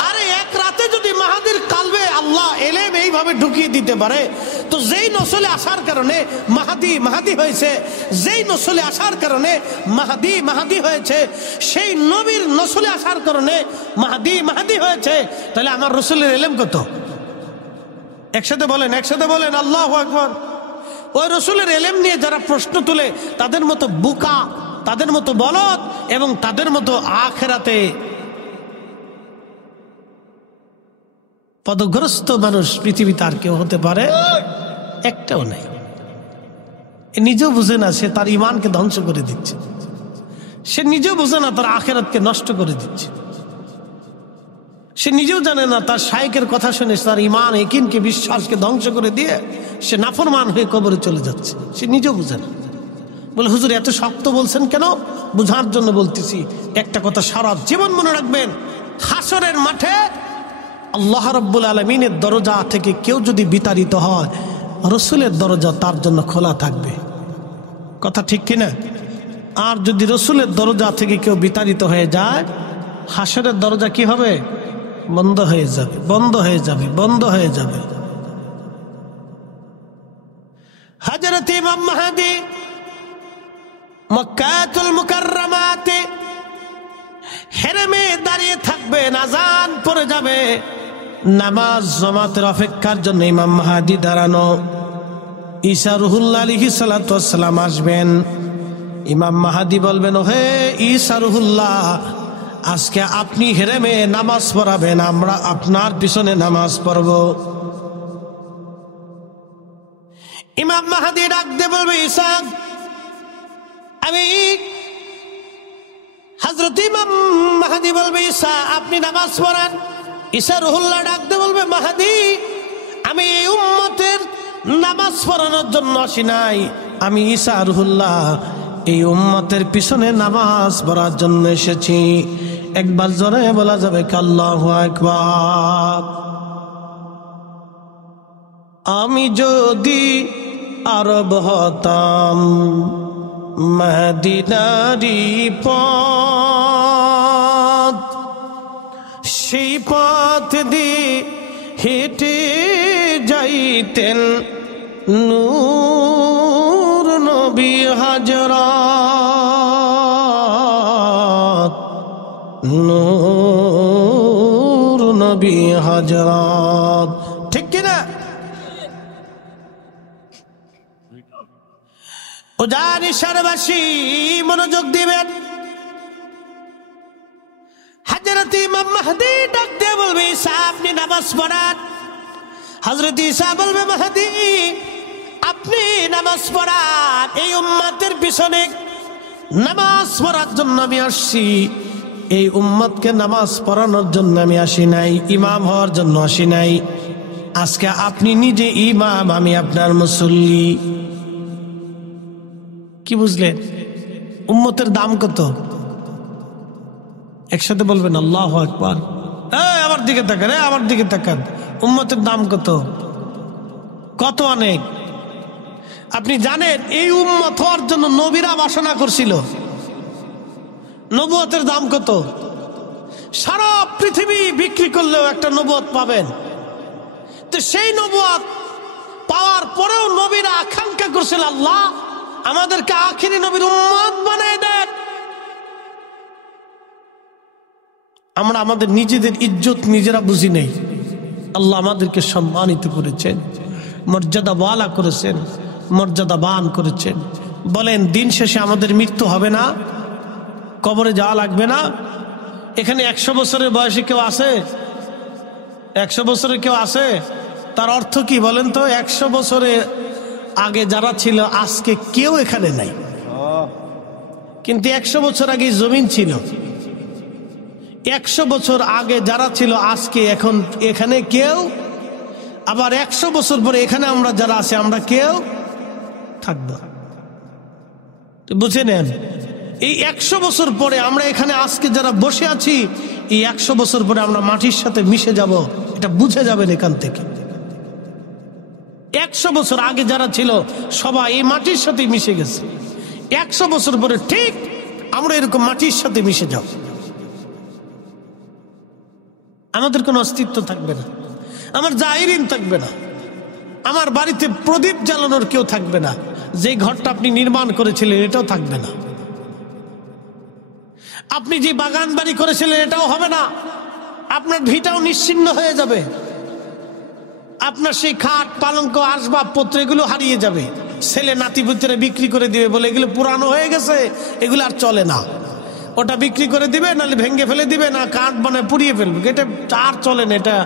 আরে এক রাতে যদি মাহাদির কালবে আল্লাহ এলেম এইভাবে ঢুকিয়ে দিতে পারে, তো যেই নসলে আসার কারণে মাহাদি হয়েছে, যেই নসলে আসার কারণে মাহাদি হয়েছে, সেই নবীর নসলে আসার কারণে মাহাদি হয়েছে, তাহলে আমার রসুলের এলেম কত? একসাথে বলেন আল্লাহু আকবার। ওই রসুলের এলেম নিয়ে যারা প্রশ্ন তুলে, তাদের মতো বুকা, তাদের মতো বলদ এবং তাদের মতো আখিরাতে পদগ্রস্ত মানুষ পৃথিবীতে আর কেউ হতে পারে একটাও নাই। নিজেও বুঝে না সে তার ইমানকে ধ্বংস করে দিচ্ছে, সে নিজেও বুঝে না তার আখিরাতকে নষ্ট করে দিচ্ছে, সে নিজেও জানে না তার শাইখের কথা শুনে তার ইমান, ইয়াকিনকে, বিশ্বাসকে ধ্বংস করে দিয়ে সে নাফরমান হয়ে কবরে চলে যাচ্ছে, সে নিজেও বুঝে না। বলে হুজুর এত শক্ত বলছেন কেন? বুঝার জন্য বলতেছি। একটা কথা সারা জীবন মনে রাখবেন, হাসরের মাঠে আল্লাহ রাব্বুল আলামিনের দরজা থেকে কেউ যদি বিতাড়িত হয়, রসুলের দরজা তার জন্য খোলা থাকবে। কথা ঠিক কিনা? আর যদি রসুলের দরজা থেকে কেউ বিতাড়িত হয়ে যায়, হাসরের দরজা কি হবে? বন্ধ হয়ে যাবে, বন্ধ হয়ে যাবে, বন্ধ হয়ে যাবে। হযরত ইমাম মাহদী মক্কাতুল মুকাররমাতে হেরেমে দাঁড়িয়ে থাকবেন, আজান পড়ে যাবে, নামাজ জামাতের অপেক্ষার জন্য ইমাম মাহদী দাঁড়ানো। ঈসা রুহুল্লাহ আলাইহিস সালাতু ওয়াস সালাম আসবেন। ইমাম মাহদী বলবেন, হে ঈসা রুহুল্লাহ, আজকে আপনি হেরেমে নামাজ পড়াবেন, আমরা আপনার পিছনে নামাজ পড়ব। ইমাম মাহদী ডাক দিয়ে বলবে, ঈসা, আমি। হযরত ইমাম মাহদী বলবে, ঈসা আপনি নামাজ পড়ান। ঈসা রুহুল্লাহ ডাক দিয়ে বলবে, মাহদী, আমি এই উম্মতের নামাজ পড়ানোর জন্য আসি নাই, আমি ঈসা রুহুল্লাহ এই উম্মতের পিছনে নামাজ পড়ার জন্য এসেছি। একবার জোরে বলা যাবে আল্লাহু আকবার। আমি যদি আরব হতাম, মদিনারি পথ, সেই পথ দিয়ে হেঁটে যাইতেন নূর নবী হযরত, নূর নবী হযরত। ঠিক কিনা? উজানি শহরবাসী মনোযোগ দিবেন। হযরত ইমাম মাহদী ডাক দিয়ে বলবে, ঈসা আপনি নামাজ পড়ান। হযরত ঈসা বলবে, মাহদী আপনি নামাজ পড়ান, এই উম্মতের পিছনে নামাজ পড়ার জন্য আমি আসছি। এই উম্মতকে নামাজ পড়ানোর জন্য আমি আসি নাই, ইমাম হওয়ার জন্য আসি নাই। আজকে আপনি নিজে ইমাম, আমি আপনার মুসল্লি। কি বুঝলেন? উম্মতের দাম কত? একসাথে বলবেন আল্লাহু আকবার। আমার দিকে তাকান, আমার দিকে তাকান। উম্মতের দাম কত? কত অনেক। আপনি জানেন এই উম্মত হওয়ার জন্য নবীরা বাসনা করছিল। নবুয়তের দাম কত? সারা পৃথিবী বিক্রি করলেও একটা নবুয়ত পাবেন। তো সেই নবুয়ত পাওয়ার পরেও নবীরা আকাঙ্ক্ষা করছিল, আল্লাহ আমাদেরকে আখিরি নবীর উম্মত বানায় দেন। আমরা আমাদের নিজেদের ইজ্জত নিজেরা বুঝি নেই। আল্লাহ আমাদেরকে সম্মানিত করেছেন, মর্যাদাওয়ালা করেছেন, মর্যাদাবান করেছেন। বলেন দিন শেষে আমাদের মৃত্যু হবে না? কবরে যাওয়া লাগবে না? এখানে 100 বছরের বয়সে কেউ আছে? 100 বছরে কেউ আছে? তার অর্থ কি বলেন তো? 100 বছরের আগে যারা ছিল আজকে কেউ এখানে নাই। কিন্তু 100 বছর আগে জমিন ছিল। 100 বছর আগে যারা ছিল আজকে এখন এখানে কেউ। আবার 100 বছর পরে এখানে আমরা যারা আছে আমরা কেউ থাকবো। বুঝে নেন, এই 100 বছর পরে আমরা এখানে আজকে যারা বসে আছি, এই 100 বছর পরে আমরা মাটির সাথে মিশে যাব। এটা বুঝে যাবেন এখান থেকে। 100 বছর আগে যারা ছিল সবাই এই মাটির সাথে মিশে গেছে। 100 বছর পরে ঠিক আমরা এরকম মাটির সাথে মিশে যাব। আমাদের কোনো অস্তিত্ব থাকবে না, আমার জাহিরিন থাকবে না, আমার বাড়িতে প্রদীপ জ্বালানোর কেউ থাকবে না, যে ঘরটা আপনি নির্মাণ করেছিলেন এটাও থাকবে না, আপনি যে বাগান বাড়ি করেছিলেন এটাও হবে না, আপনার ভিটাও নিশ্চিহ্ন হয়ে যাবে, আপনার সেই খাট পালঙ্ক আসবাবপত্র এগুলো হারিয়ে যাবে। ছেলে নাতিপুতিরা বিক্রি করে দিবে, বলে এগুলো পুরানো হয়ে গেছে, এগুলো আর চলে না। ওটা বিক্রি করে দিবে, নাহলে ভেঙে ফেলে দিবে, না কাঠ বানায় পুড়িয়ে ফেলবে। এটা আর চলে না, এটা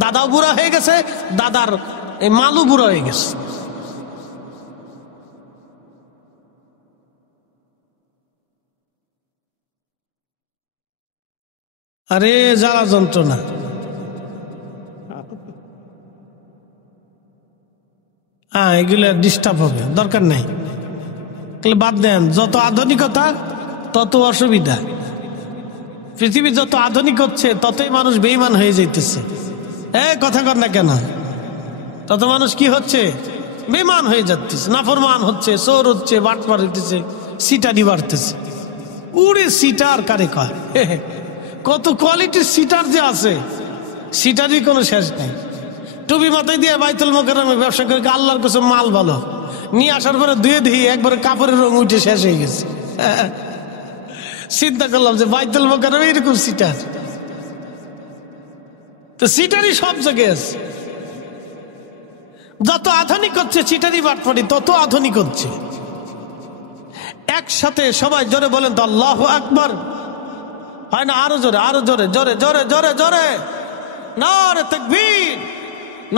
দাদাও বুড়া হয়ে গেছে, দাদার এই মালু বুড়া হয়ে গেছে। আরে জ্বালা যন্ত্রণা। এগুলো ডিস্টার্ব হবে, দরকার নাই, বাদ দেন। যত আধুনিকতা তত অসুবিধা। পৃথিবী যত আধুনিক হচ্ছে ততই মানুষ বেঈমান হয়ে যাইতেছে। কথা কর না কেন? তত মানুষ কি হচ্ছে? বেঈমান হয়ে যাচ্ছে, নাফরমান হচ্ছে, চোর হচ্ছে, বাটপার হইতেছে, সিটারি বাড়তেছে। উড়ে সিটার কারে কয়? কত কোয়ালিটির সিটার যে আছে, সিটারই কোনো শেষ নেই। টুপি মাথায় দিয়ে বাইতুল মোকাররমে ব্যবসা করে, আল্লাহর কাছে মাল ভালো নিয়ে আসার পরে ধুয়ে ধুয়ে একবারে কাপড়ের রং উঠে শেষ হয়ে গেছে। চিন্তা করলাম যে বাইতুল মোকাররমে এরকম সিটার, তো সিটারই সব জায়গায় আছে। যত আধুনিক হচ্ছে সিটারি বাটপারি তত আধুনিক হচ্ছে। একসাথে সবাই জোরে বলেন তো আল্লাহু আকবার। হয় না? আরো জোরে, আরো জোরে, জোরে জোরে জোরে জোরে। নারে তাকবীর,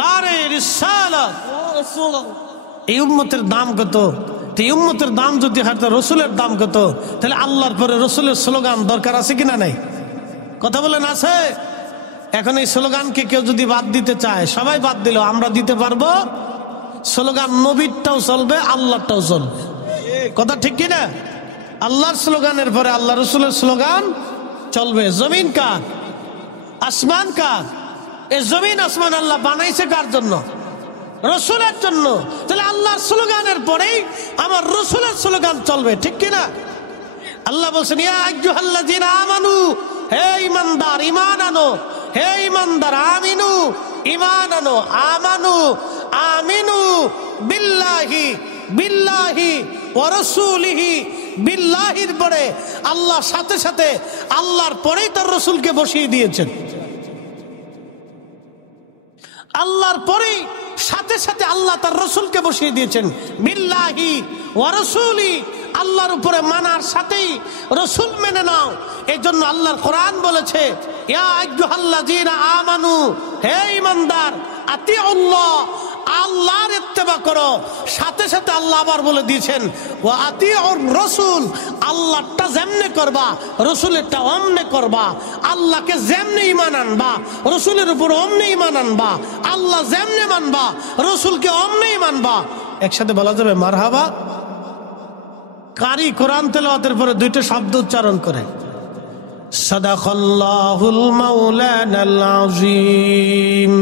নারে রিসালাত। এই উম্মতের দাম কত? এই উম্মতের দাম যদি হাতে রসুলের দাম কত, তাহলে আল্লাহর পরে রসুলের স্লোগান দরকার আছে কিনা নাই? কথা বলেন আছে? এখন এই স্লোগানকে কেউ যদি বাদ দিতে চায়, সবাই বাদ দিল, আমরা দিতে পারবো। স্লোগান নবীরটাও চলবে, আল্লাহরটাও চলবে। কথা ঠিক কিনা? আল্লাহর স্লোগানের পরে আল্লাহ রসুলের স্লোগান চলবে। জমিন কার? আসমান কার? এই জমিন আসমান আল্লাহ বানাইছে কার জন্য? রসুলের জন্য। তাহলে আল্লাহর স্লোগানের পরেই আমার রসুলের স্লোগান চলবে, ঠিক কিনা? আল্লাহ বলছেন ইয়া আইয়ুহাল্লাযীনা আমানু, হে ঈমানদার ঈমান আনো, হে ঈমানদার আমিনু ঈমান আনো, আমানু আমিনু বিল্লাহি বিল্লাহি ওয়া রাসূলিহি। বিল্লাহির পরে আল্লাহর সাথে সাথে আল্লাহর পরেই তার রসুলকে বসিয়ে দিয়েছেন। আল্লাহর পরেই সাথে সাথে আল্লাহ তার রসুলকে বসিয়ে দিয়েছেন। বিল্লাহি ওয়া রাসূলি, আল্লাহর উপরে মানার সাথেই রসুল মেনে নাও। এই জন্য আল্লাহর কোরআন বলেছে ইয়া আইয়ুহাল্লাযীনা আমানু, হে ঈমানদার, আতিউল্লাহ আল্লাহর ইত্তেবা করো। সাথে সাথে আল্লাহ আবার বলে দিয়েছেন ওয়া আতিউর রাসূল, আল্লাহটা যেমনে করবা রাসূলেরটা অমনে করবা। আল্লাহকে যেমনে ঈমান আনবা রাসূলের উপর অমনে ঈমান আনবা। আল্লাহ যেমনে মানবা রাসূলকে অমনেই মানবা। একসাথে বলা যাবে মারহাবা। কারি কোরআন তেলাওয়াতের পরে দুইটা শব্দ উচ্চারণ করে সাদাকাল্লাহুল মাওলানাল আযীম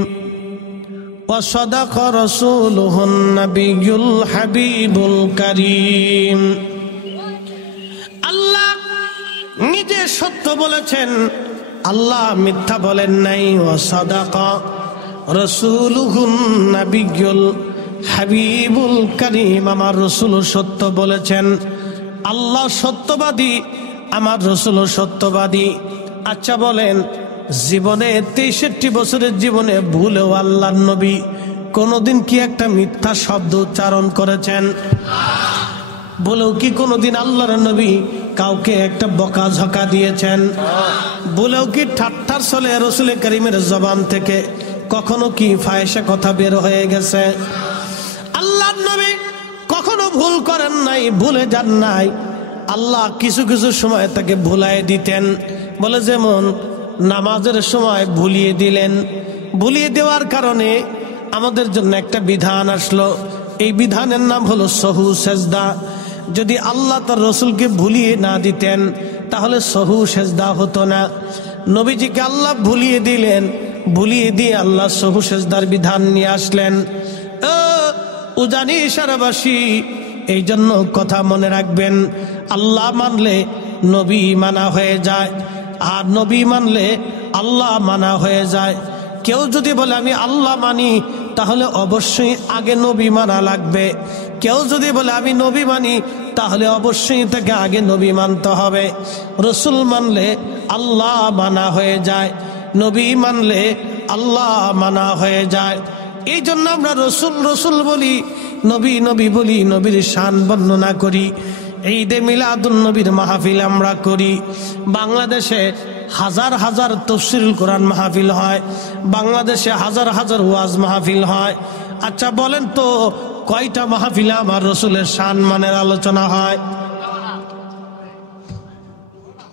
ওয়া সাদাকা রাসূলুহুন নাবিয়্যুল হাবিবুল কারীম। আল্লাহ নিজে সত্য বলেছেন, আল্লাহ মিথ্যা বলেন নাই। ওয়া সাদাকা রাসূলুহুন নাবিয়্যুল হাবিবুল কারীম, আমার রাসূল সত্য বলেছেন। আল্লাহ সত্যবাদী, আমার রাসূল সত্যবাদী। আচ্ছা বলেন, জীবনে 63 বছরের জীবনে ভুলেও আল্লাহর নবী কোনোদিন কি একটা মিথ্যা শব্দ উচ্চারণ করেছেন? বলেও কি কোনোদিন আল্লাহর নবী কাউকে একটা বকাঝকা দিয়েছেন? বলেও কি ঠাট্টার ছলে রাসূল কারীমের জবান থেকে কখনো কি ফাহিশা কথা বের হয়ে গেছে? আল্লাহর নবী কখনো ভুল করেন নাই, ভুলে যান নাই। আল্লাহ কিছু কিছু সময় তাকে ভুলাই দিতেন। বলে যেমন নামাজের সময় ভুলিয়ে দিলেন। ভুলিয়ে দেওয়ার কারণে আমাদের জন্য একটা বিধান আসলো। এই বিধানের নাম হলো সহু সেজদা। যদি আল্লাহ তার রসুলকে ভুলিয়ে না দিতেন তাহলে সহু সেজদা হতো না। নবীজিকে আল্লাহ ভুলিয়ে দিলেন, ভুলিয়ে দিয়ে আল্লাহ সহু সেজদার বিধান নিয়ে আসলেন। উজানি সারাবাসী, এই জন্য কথা মনে রাখবেন, আল্লাহ মানলে নবী মানা হয়ে যায়, আর নবী মানলে আল্লাহ মানা হয়ে যায়। কেউ যদি বলে আমি আল্লাহ মানি, তাহলে অবশ্যই আগে নবী মানা লাগবে। কেউ যদি বলে আমি নবী মানি, তাহলে অবশ্যই তাকে আগে নবী মানতে হবে। রসুল মানলে আল্লাহ মানা হয়ে যায়, নবী মানলে আল্লাহ মানা হয়ে যায়। এই জন্য আমরা রসুল রসুল বলি, নবী নবী বলি, নবীর শান বর্ণনা করি। ঈদে মিলাদুন নবীর মাহফিল আমরা করি। বাংলাদেশে হাজার হাজার তাফসীরুল কোরআন মাহফিল হয়, বাংলাদেশে হাজার হাজার ওয়াজ মাহফিল হয়। আচ্ছা বলেন তো, কয়টা মাহফিলে আমার রসুলের শান মানের আলোচনা হয়?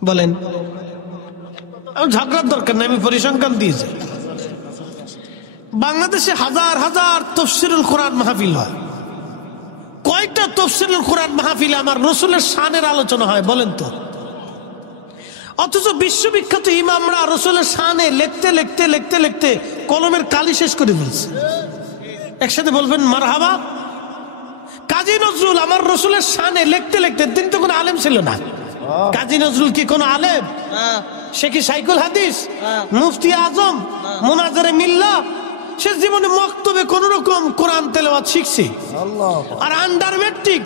বলেন। ঝগড়ার দরকার নেই, আমি পরিসংখ্যান দিয়েছি। বাংলাদেশে হাজার হাজার তাফসীরুল কোরআন মাহফিল হয়, কয়টা তাফসীরুল কোরআন মাহফিলে আমার রসুলের শানের আলোচনা হয়? বলেন তো। অথচ বিশ্ববিখ্যাত ইমামরা রসুলের শানে লিখতে লিখতে লিখতে লিখতে কলমের কালি শেষ করে ফেলছে। একসাথে বলবেন মারহাবা। কাজী নজরুল আমার রসুলের শানে লিখতে লিখতে, তিনি তো কোনো আলেম ছিল না। কাজী নজরুল কি কোনো আলেম? সে কি শাইখুল হাদিস, মুফতি আজম, মুনাজারে মিল্লাহ? সে জীবনে মক্তবে কোন রকম কোরআন তেলাওয়াত শিখছে, আর আন্ডার ম্যাট্রিক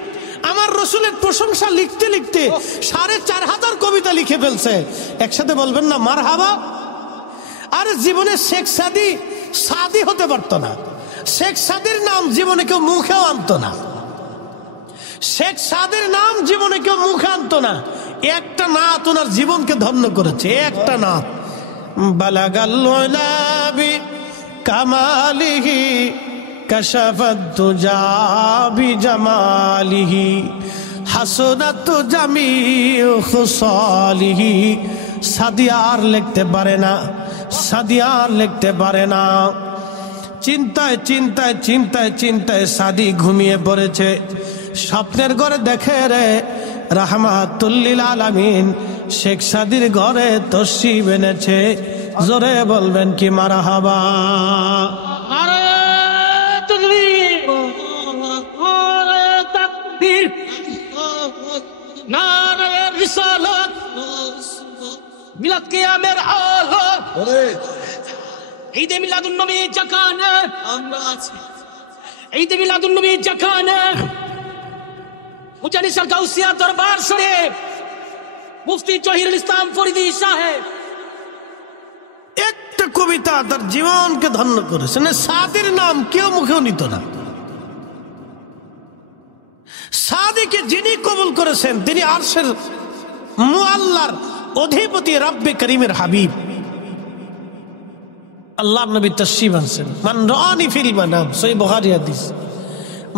আমার রসুলের প্রশংসা লিখতে লিখতে 4500 কবিতা লিখে ফেলছে। একসাথে বলবেন না মারহাবা। আর জীবনে শেখ সাদি হতে পারতো না। শেখ সাদির নাম জীবনে কেউ মুখেও আনতো না। শেখ সাদির নাম জীবনে কেউ মুখে আনতো না। একটা নাত ওনার জীবনকে ধন্য করেছে, একটা নাত। বালাগাল উলাবি কামালিহি কাশাফাত তুজা বিজামালিহি হাসনাত জামিউ খুসালিহি। সাদিয়ার লিখতে পারে না, সাদিয়ার লিখতে পারে না। চিন্তায় চিন্তায় চিন্তায় চিন্তায় সাদি ঘুমিয়ে পড়েছে। স্বপ্নের ঘরে দেখে রে রাহমাতুল লিল আলামিন শেখ সাদির ঘরে তশরিফ এনেছে। জোরে বলবেন কি মারহাবা। মিলাদ কিয়ামের আলো, ঈদে মিলাদুন নবী যেখানে আমরা আছি, ঈদে মিলাদুন নবী যেখানে মুজানিসার গাউসিয়া দরবার শরীফ মুফতি জহিরুল ইসলাম ফরিদী সাহেব একটা কবিতা তার জীবনকে ধন্য করেছেন। সাদির নাম কেউ মুখেও নিত না। সাদিকে যিনি কবুল করেছেন তিনি আরশের মুআল্লার অধিপতি রব্বে করিমের হাবিব। আল্লাহ নবী তাশরিফ আনছেন, মান রাআনি ফিল মানাম, সহিহ বুখারী হাদিস,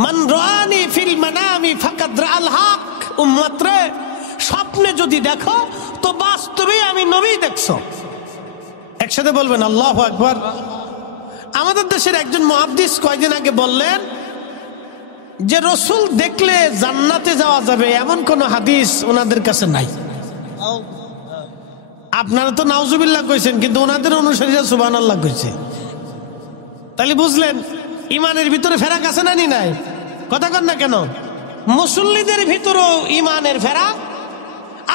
মান রাআনি ফিল মানামি ফাকাদ রাআল হক। উম্মত রে, স্বপ্নে যদি দেখো তো বাস্তবে আমি নবী দেখছো। একসাথে বলবেন আল্লাহু আকবার। আমাদের দেশের একজন মুহাদ্দিস কয়েকদিন আগে বললেন যে রসুল দেখলে জান্নাতে যাওয়া যাবে এমন কোন হাদিস ওনাদের কাছে নাই। আপনারা তো নাউজুবিল্লাহ কইছেন, কিন্তু ওনাদের অনুসারীরা সুবহানাল্লাহ কইছে। তাহলে বুঝলেন ইমানের ভিতরে ফেরাক আছে না নি নাই? কথা কন না কেন? মুসল্লিদের ভিতরেও ইমানের ফেরাক।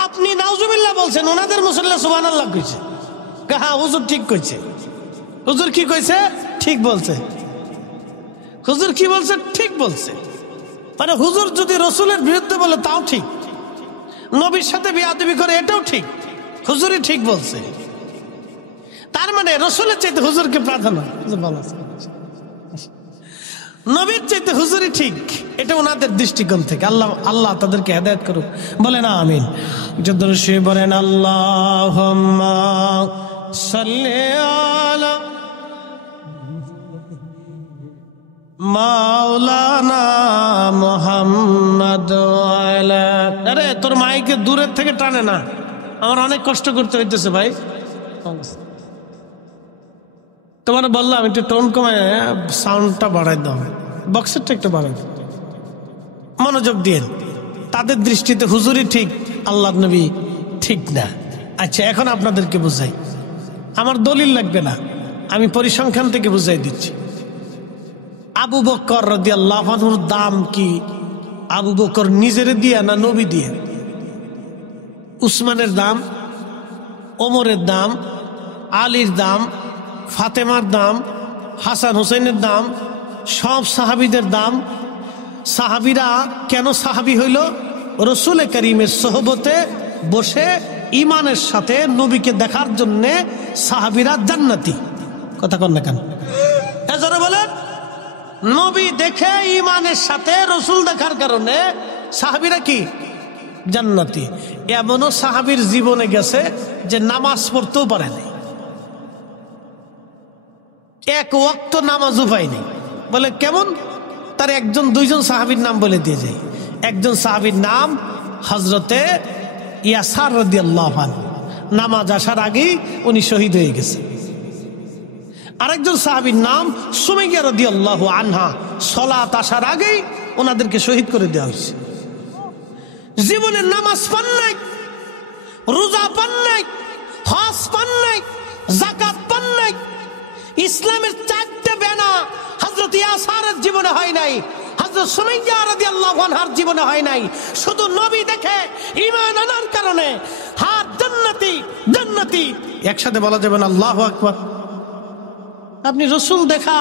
আপনি নাউজুবিল্লাহ বলছেন, ওনাদের মুসল্লি সুবহানাল্লাহ কইছে। হ্যাঁ হুজুর ঠিক কইছে। হুজুর কি কইছে? ঠিক বলছে। হুজুর কি বলছে? ঠিক বলছে। মানে হুজুর যদি রসুলের বিরুদ্ধে বলে তাও ঠিক, নবীর সাথে বেয়াদবি করে এটাও ঠিক, হুজুরই ঠিক বলছে। তার মানে রসুলের চাইতে হুজুরকে প্রাধান্য, নবীর চাইতে হুজুরই ঠিক। এটা ওনাদের দৃষ্টিকোণ থেকে। আল্লাহ আল্লাহ তাদেরকে হেদায়েত করুক, বলেন আমিন। যদ্দুর বলেন আল্লাহুম্মা সাল্লি আলা মাওলানা মুহাম্মদ ওয়ালা। আরে তোর মাইকে দূরের থেকে টানে না, আমার অনেক কষ্ট করতে হইতেছে ভাই। তোমার বললাম একটু টোন কমায় সাউন্ডটা বাড়াই দাও, বক্সেরটা একটু বাড়াই দাও, মনোযোগ দিয়ে। তাদের দৃষ্টিতে হুজুরই ঠিক, আল্লাহ নবী ঠিক না। আচ্ছা এখন আপনাদেরকে বুঝাই, আমার দলিল লাগবে না, আমি পরিসংখ্যান থেকে বুঝাই দিচ্ছি। আবু বকর রাদিয়াল্লাহু আনহুর দাম কি? আবু বকর নিজের দিয়ে না নবী দিয়ে? উসমানের দাম, ওমরের দাম, আলীর দাম, ফাতেমার দাম, হাসান হুসেনের দাম, সব সাহাবীদের দাম। সাহাবীরা কেন সাহাবী হইল? রসুল করিমের সোহবতে বসে ইমানের সাথে নবীকে দেখার জন্য সাহাবীরা জান্নাতি। কথা কন না কেন? এজন্য বলেন নবী দেখে ইমানের সাথে রসুল দেখার কারণে সাহাবীরা কি জান্নাতি। এমনও সাহাবীর জীবনে গেছে যে নামাজ পড়তেও পারে নাই, এক ওয়াক্ত নামাজও পায়নি। বলে কেমন? তার একজন দুইজন সাহাবীর নাম বলে দিয়ে যায়। একজন সাহাবীর নাম হযরতে ইয়াসার রাদিয়াল্লাহু আনহু, নামাজ আসার আগেই উনি শহীদ হয়ে গেছে। আরেকজন সাহাবীর নাম সুমাইয়া রাদিয়াল্লাহু আনহা, সালাত আসার আগেই ওনাদেরকে শহীদ করে দেওয়া হয়েছে। জীবনে নামাজ পান নাই, রোজা পান নাই, হজ পান নাই, যাকাত পান নাই। ইসলামের চারটে বেনা হযরত ইয়াসারের জীবনে হয় নাই, হযরত সুমাইয়া রাদিয়াল্লাহু আনহার জীবনে হয় নাই। শুধু নবী দেখে ঈমান আনার কারণে হাত জান্নাতি জান্নাতি। একসাথে বলা যাবে না আল্লাহু আকবার। আপনি রসুল দেখা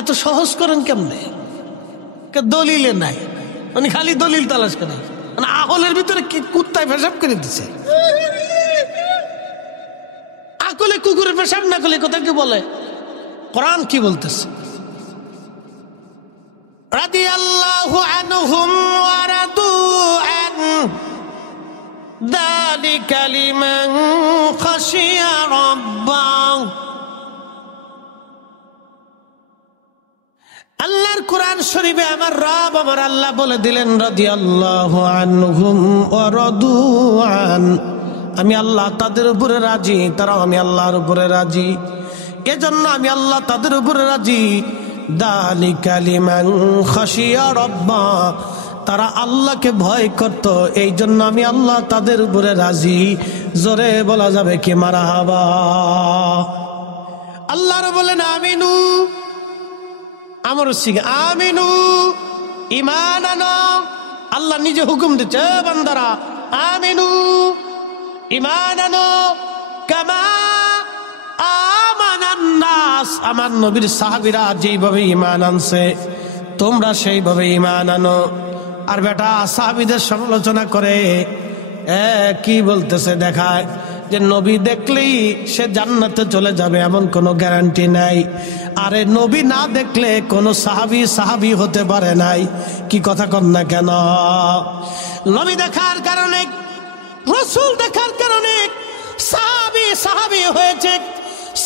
এত সহজ করেন কেমনে? দলিলে নাই, উনি খালি দলিল তালাশ করেন। মানে আকলের ভিতরে কি কুত্তায় পেশাব করে দিছে? আকলে কুকুরের পেশাব না করলে কথা কি বলে? কোরআন কি বলতেছে? রাদিয়াল্লাহু আনহুম ওয়া রাদু আন যালিকা লিমান খাশিয়া রাব্বাহ। আল্লাহর কোরআন শরীফে আমার রব আমার আল্লাহ বলে দিলেন রাদিয়াল্লাহু আনহুম ওয়া রাদু আন, আমি আল্লাহ তাদের উপরে রাজি, তারাও আমি আল্লাহর উপরে রাজি। এজন্য আমি আল্লাহ তাদের উপরে রাজি। যালিকা লিমান খাশিয়া রাব্বাহ, তারা আল্লাহকে ভয় করত, এই জন্য আমি আল্লাহ তাদের উপরে রাজি। জোরে বলা যাবে কি মারহাবা? আল্লাহর বলেন আমিনু, আমার সিং আমিনু, ঈমান আনো। আল্লাহ নিজে হুকুম দিচ্ছে, বান্দারা আমিনু, ঈমান আনো কামা আমানান নাস। আমার নবীর সাহাবীরা যেইভাবে ঈমান আনছে তোমরা সেইভাবে ঈমান আনো। আর বেটা সাহাবীদের সমালোচনা করে কি বলতেছে দেখায় যে নবী দেখলেই সে জান্নাতে চলে যাবে এমন কোনো গ্যারান্টি নাই। আরে নবী না দেখলে কোনো সাহাবী হতে পারে নাই। কি কথা কন না কেন? নবী দেখার কারণে, রসুল দেখার কারণে সাহাবী হয়েছে।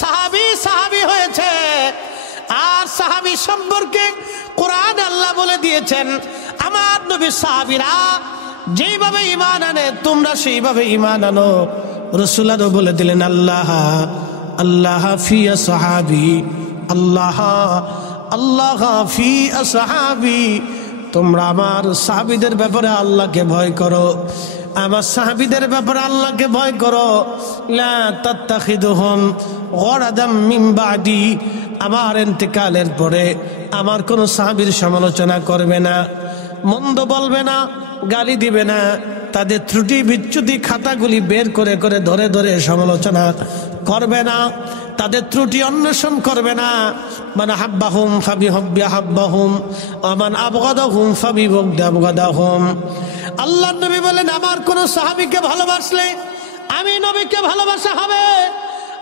সাহাবী সাহাবী হয়েছে। আর সাহাবী সম্পর্কে কোরআন আল্লাহ বলে দিয়েছেন, আমার নবীর সাহাবীরা যেইভাবে ঈমান আনে তোমরা সেইভাবে ঈমান আনো। রাসূল আরো বলে দিলেন, আল্লাহ আল্লাহ ফি আসহাবি, আল্লাহ আল্লাহ ফি আসহাবি, তোমরা আমার সাহাবীদের ব্যাপারে আল্লাহকে ভয় করো, আমার সাহাবীদের ব্যাপারে আল্লাহকে ভয় করো। লা তাত্তাখিদুহুম গরাদাম মিন বাদি, আমার ইন্তেকালের পরে আমার কোন সাহাবীর সমালোচনা করবে না, মন্দ বলবে না, গালি দিবে না, তাদের ত্রুটি বিচ্যুতি খাতাগুলি বের করে করে ধরে ধরে সমালোচনা করবে না, তাদের ত্রুটি অন্বেষণ করবে না। মান হাব্বাহুম ফাবিহুব্বি হাব্বাহুম ওয়া মান আবগাদাহুম ফাবিবুগদি আবগাদাহুম। আল্লাহর নবী বলেন, আমার কোন সাহাবীকে ভালোবাসলে আমি নবীকে ভালোবাসা হবে,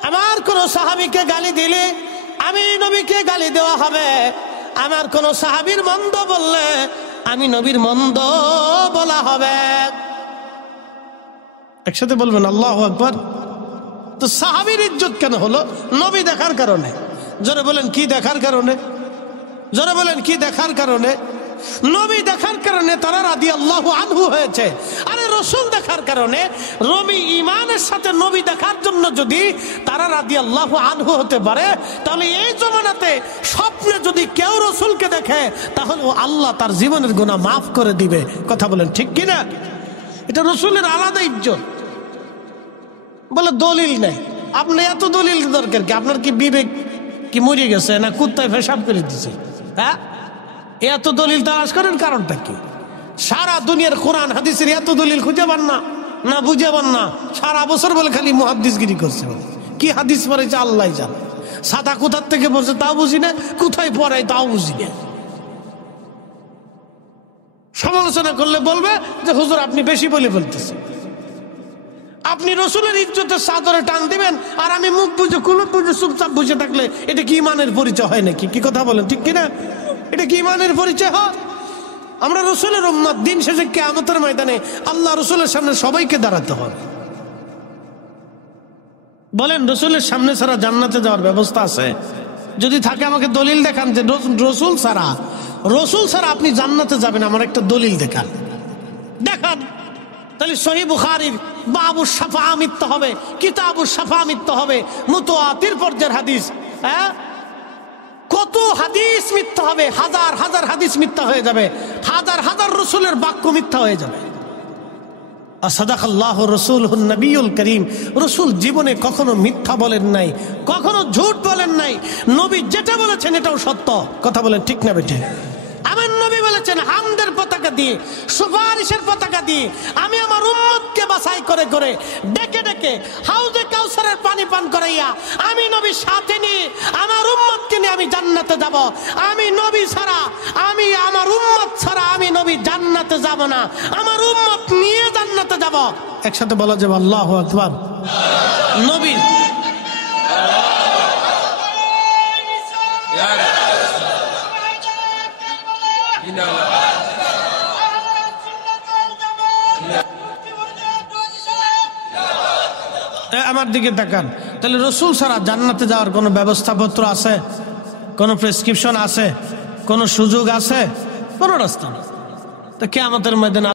আমার কোন সাহাবীকে গালি দিলে আমি নবীকে গালি দেওয়া হবে, আমার কোন সাহাবীর মন্দ বললে আমি নবীর মন্দ বলা হবে। একসাথে বলবেন আল্লাহু আকবার। তো সাহাবীর ইজ্জত কেন হলো? নবী দেখার কারণে। জোরে বলেন কি দেখার কারণে? জোরে বলেন কি দেখার কারণে? নবী দেখার কারণে তারা রাদিয়াল্লাহু আনহু হয়েছে। আরে রাসূল দেখার কারণে, নবী ঈমানের সাথে নবী দেখার জন্য যদি তারা রাদিয়াল্লাহু আনহু হতে পারে, তাহলে এই জমানাতে স্বপ্নে যদি কেউ রাসূলকে দেখে তাহলে আল্লাহ তার জীবনের গুনাহ মাফ করে দিবে। কথা বলেন ঠিক কিনা? এটা রাসূলের আলাদা ইজ্জত। বলে দলিল নেই। আপনি এত দলিল দরকার কি? আপনার কি বিবেক কি মরে গেছে না কুত্তায় পেশাব করে দিছে? হ্যাঁ, এত দলিল তালাশ করেন, কারণটা কি? সারা দুনিয়ার কোরআন হাদিসের এত দলিল খুঁজে পান না, না বুঝে পান না, সারা বছর বলে খালি মুহাদ্দিসগিরি করছে। কি হাদিস পড়েছে আল্লাহ জানে। সাদা কোথার থেকে পড়ছে তাও বুঝি না, কোথায় পড়ায় তাও বুঝি না। সমালোচনা করলে বলবে যে হুজুর আপনি বেশি বলে ফেলতেছেন। আপনি রাসূলের ইজ্জতের চাদরে টান দিবেন আর আমি মুখ বুঝে কুলুপ বুঝে চুপচাপ বুঝে থাকলে এটা কি ঈমানের পরিচয় হয় নাকি? কি কথা বলেন ঠিক কিনা? এটা কি ঈমানের পরিচয় হয়? আমরা রাসূলের উম্মত, দিন শেষে কিয়ামতের ময়দানে আল্লাহ রাসূলের সামনে সবাইকে দাঁড়াতে হবে। বলেন রাসূলের সামনে ছাড়া জান্নাতে যাওয়ার ব্যবস্থা আছে? যদি থাকে আমাকে দলিল দেখান যে রাসূল ছাড়া আপনি জান্নাতে যাবেন, আমার একটা দলিল দেখান। দেখান, তাহলে সহিহ বুখারীর বাবুস শাফাআ মিথ্যা হবে, কিতাবুস শাফাআ মিথ্যা হবে, মুতাওয়াতির পর্যায়ের হাদিস, হ্যাঁ কত হাদিস মিথ্যা হবে, হাজার হাজার হাদিস মিথ্যা হয়ে যাবে, হাজার হাজার রাসূলের বাক্য মিথ্যা হয়ে যাবে। সাদাকাল্লাহু রাসূলুহুন নবিয়ুল করিম। রাসূল জীবনে কখনো মিথ্যা বলেন নাই, কখনো ঝুট বলেন নাই। নবী যেটা বলেছেন এটাও সত্য। কথা বলেন ঠিক না বেঠে? আমার নবী বলেছেন, হামদের পতাকা দিয়ে, সুপারিশের পতাকা দিয়ে আমি আমার উম্মতকে বাছাই করে করে ডেকে ডেকে হাউজে কাউসারের পানি পান করাইয়া আমি নবী সাথে নিয়ে আমার উম্মতকে নিয়ে আমি জান্নাতে যাব। আমি নবী ছাড়া, আমি আমার উম্মত ছাড়া আমি নবী জান্নাতে যাব না, আমার উম্মত নিয়ে জান্নাতে যাব। একসাথে বলা যাবে আল্লাহু আকবার। নবী আমার দিকে তাকান। তাহলে রাসূল ছাড়া জান্নাতে যাওয়ার কোনো ব্যবস্থাপত্র আছে? কোনো প্রেসক্রিপশন আছে? কোনো সুযোগ আছে? কোনো রাস্তা নেই। তো কিয়ামতের ময়দানে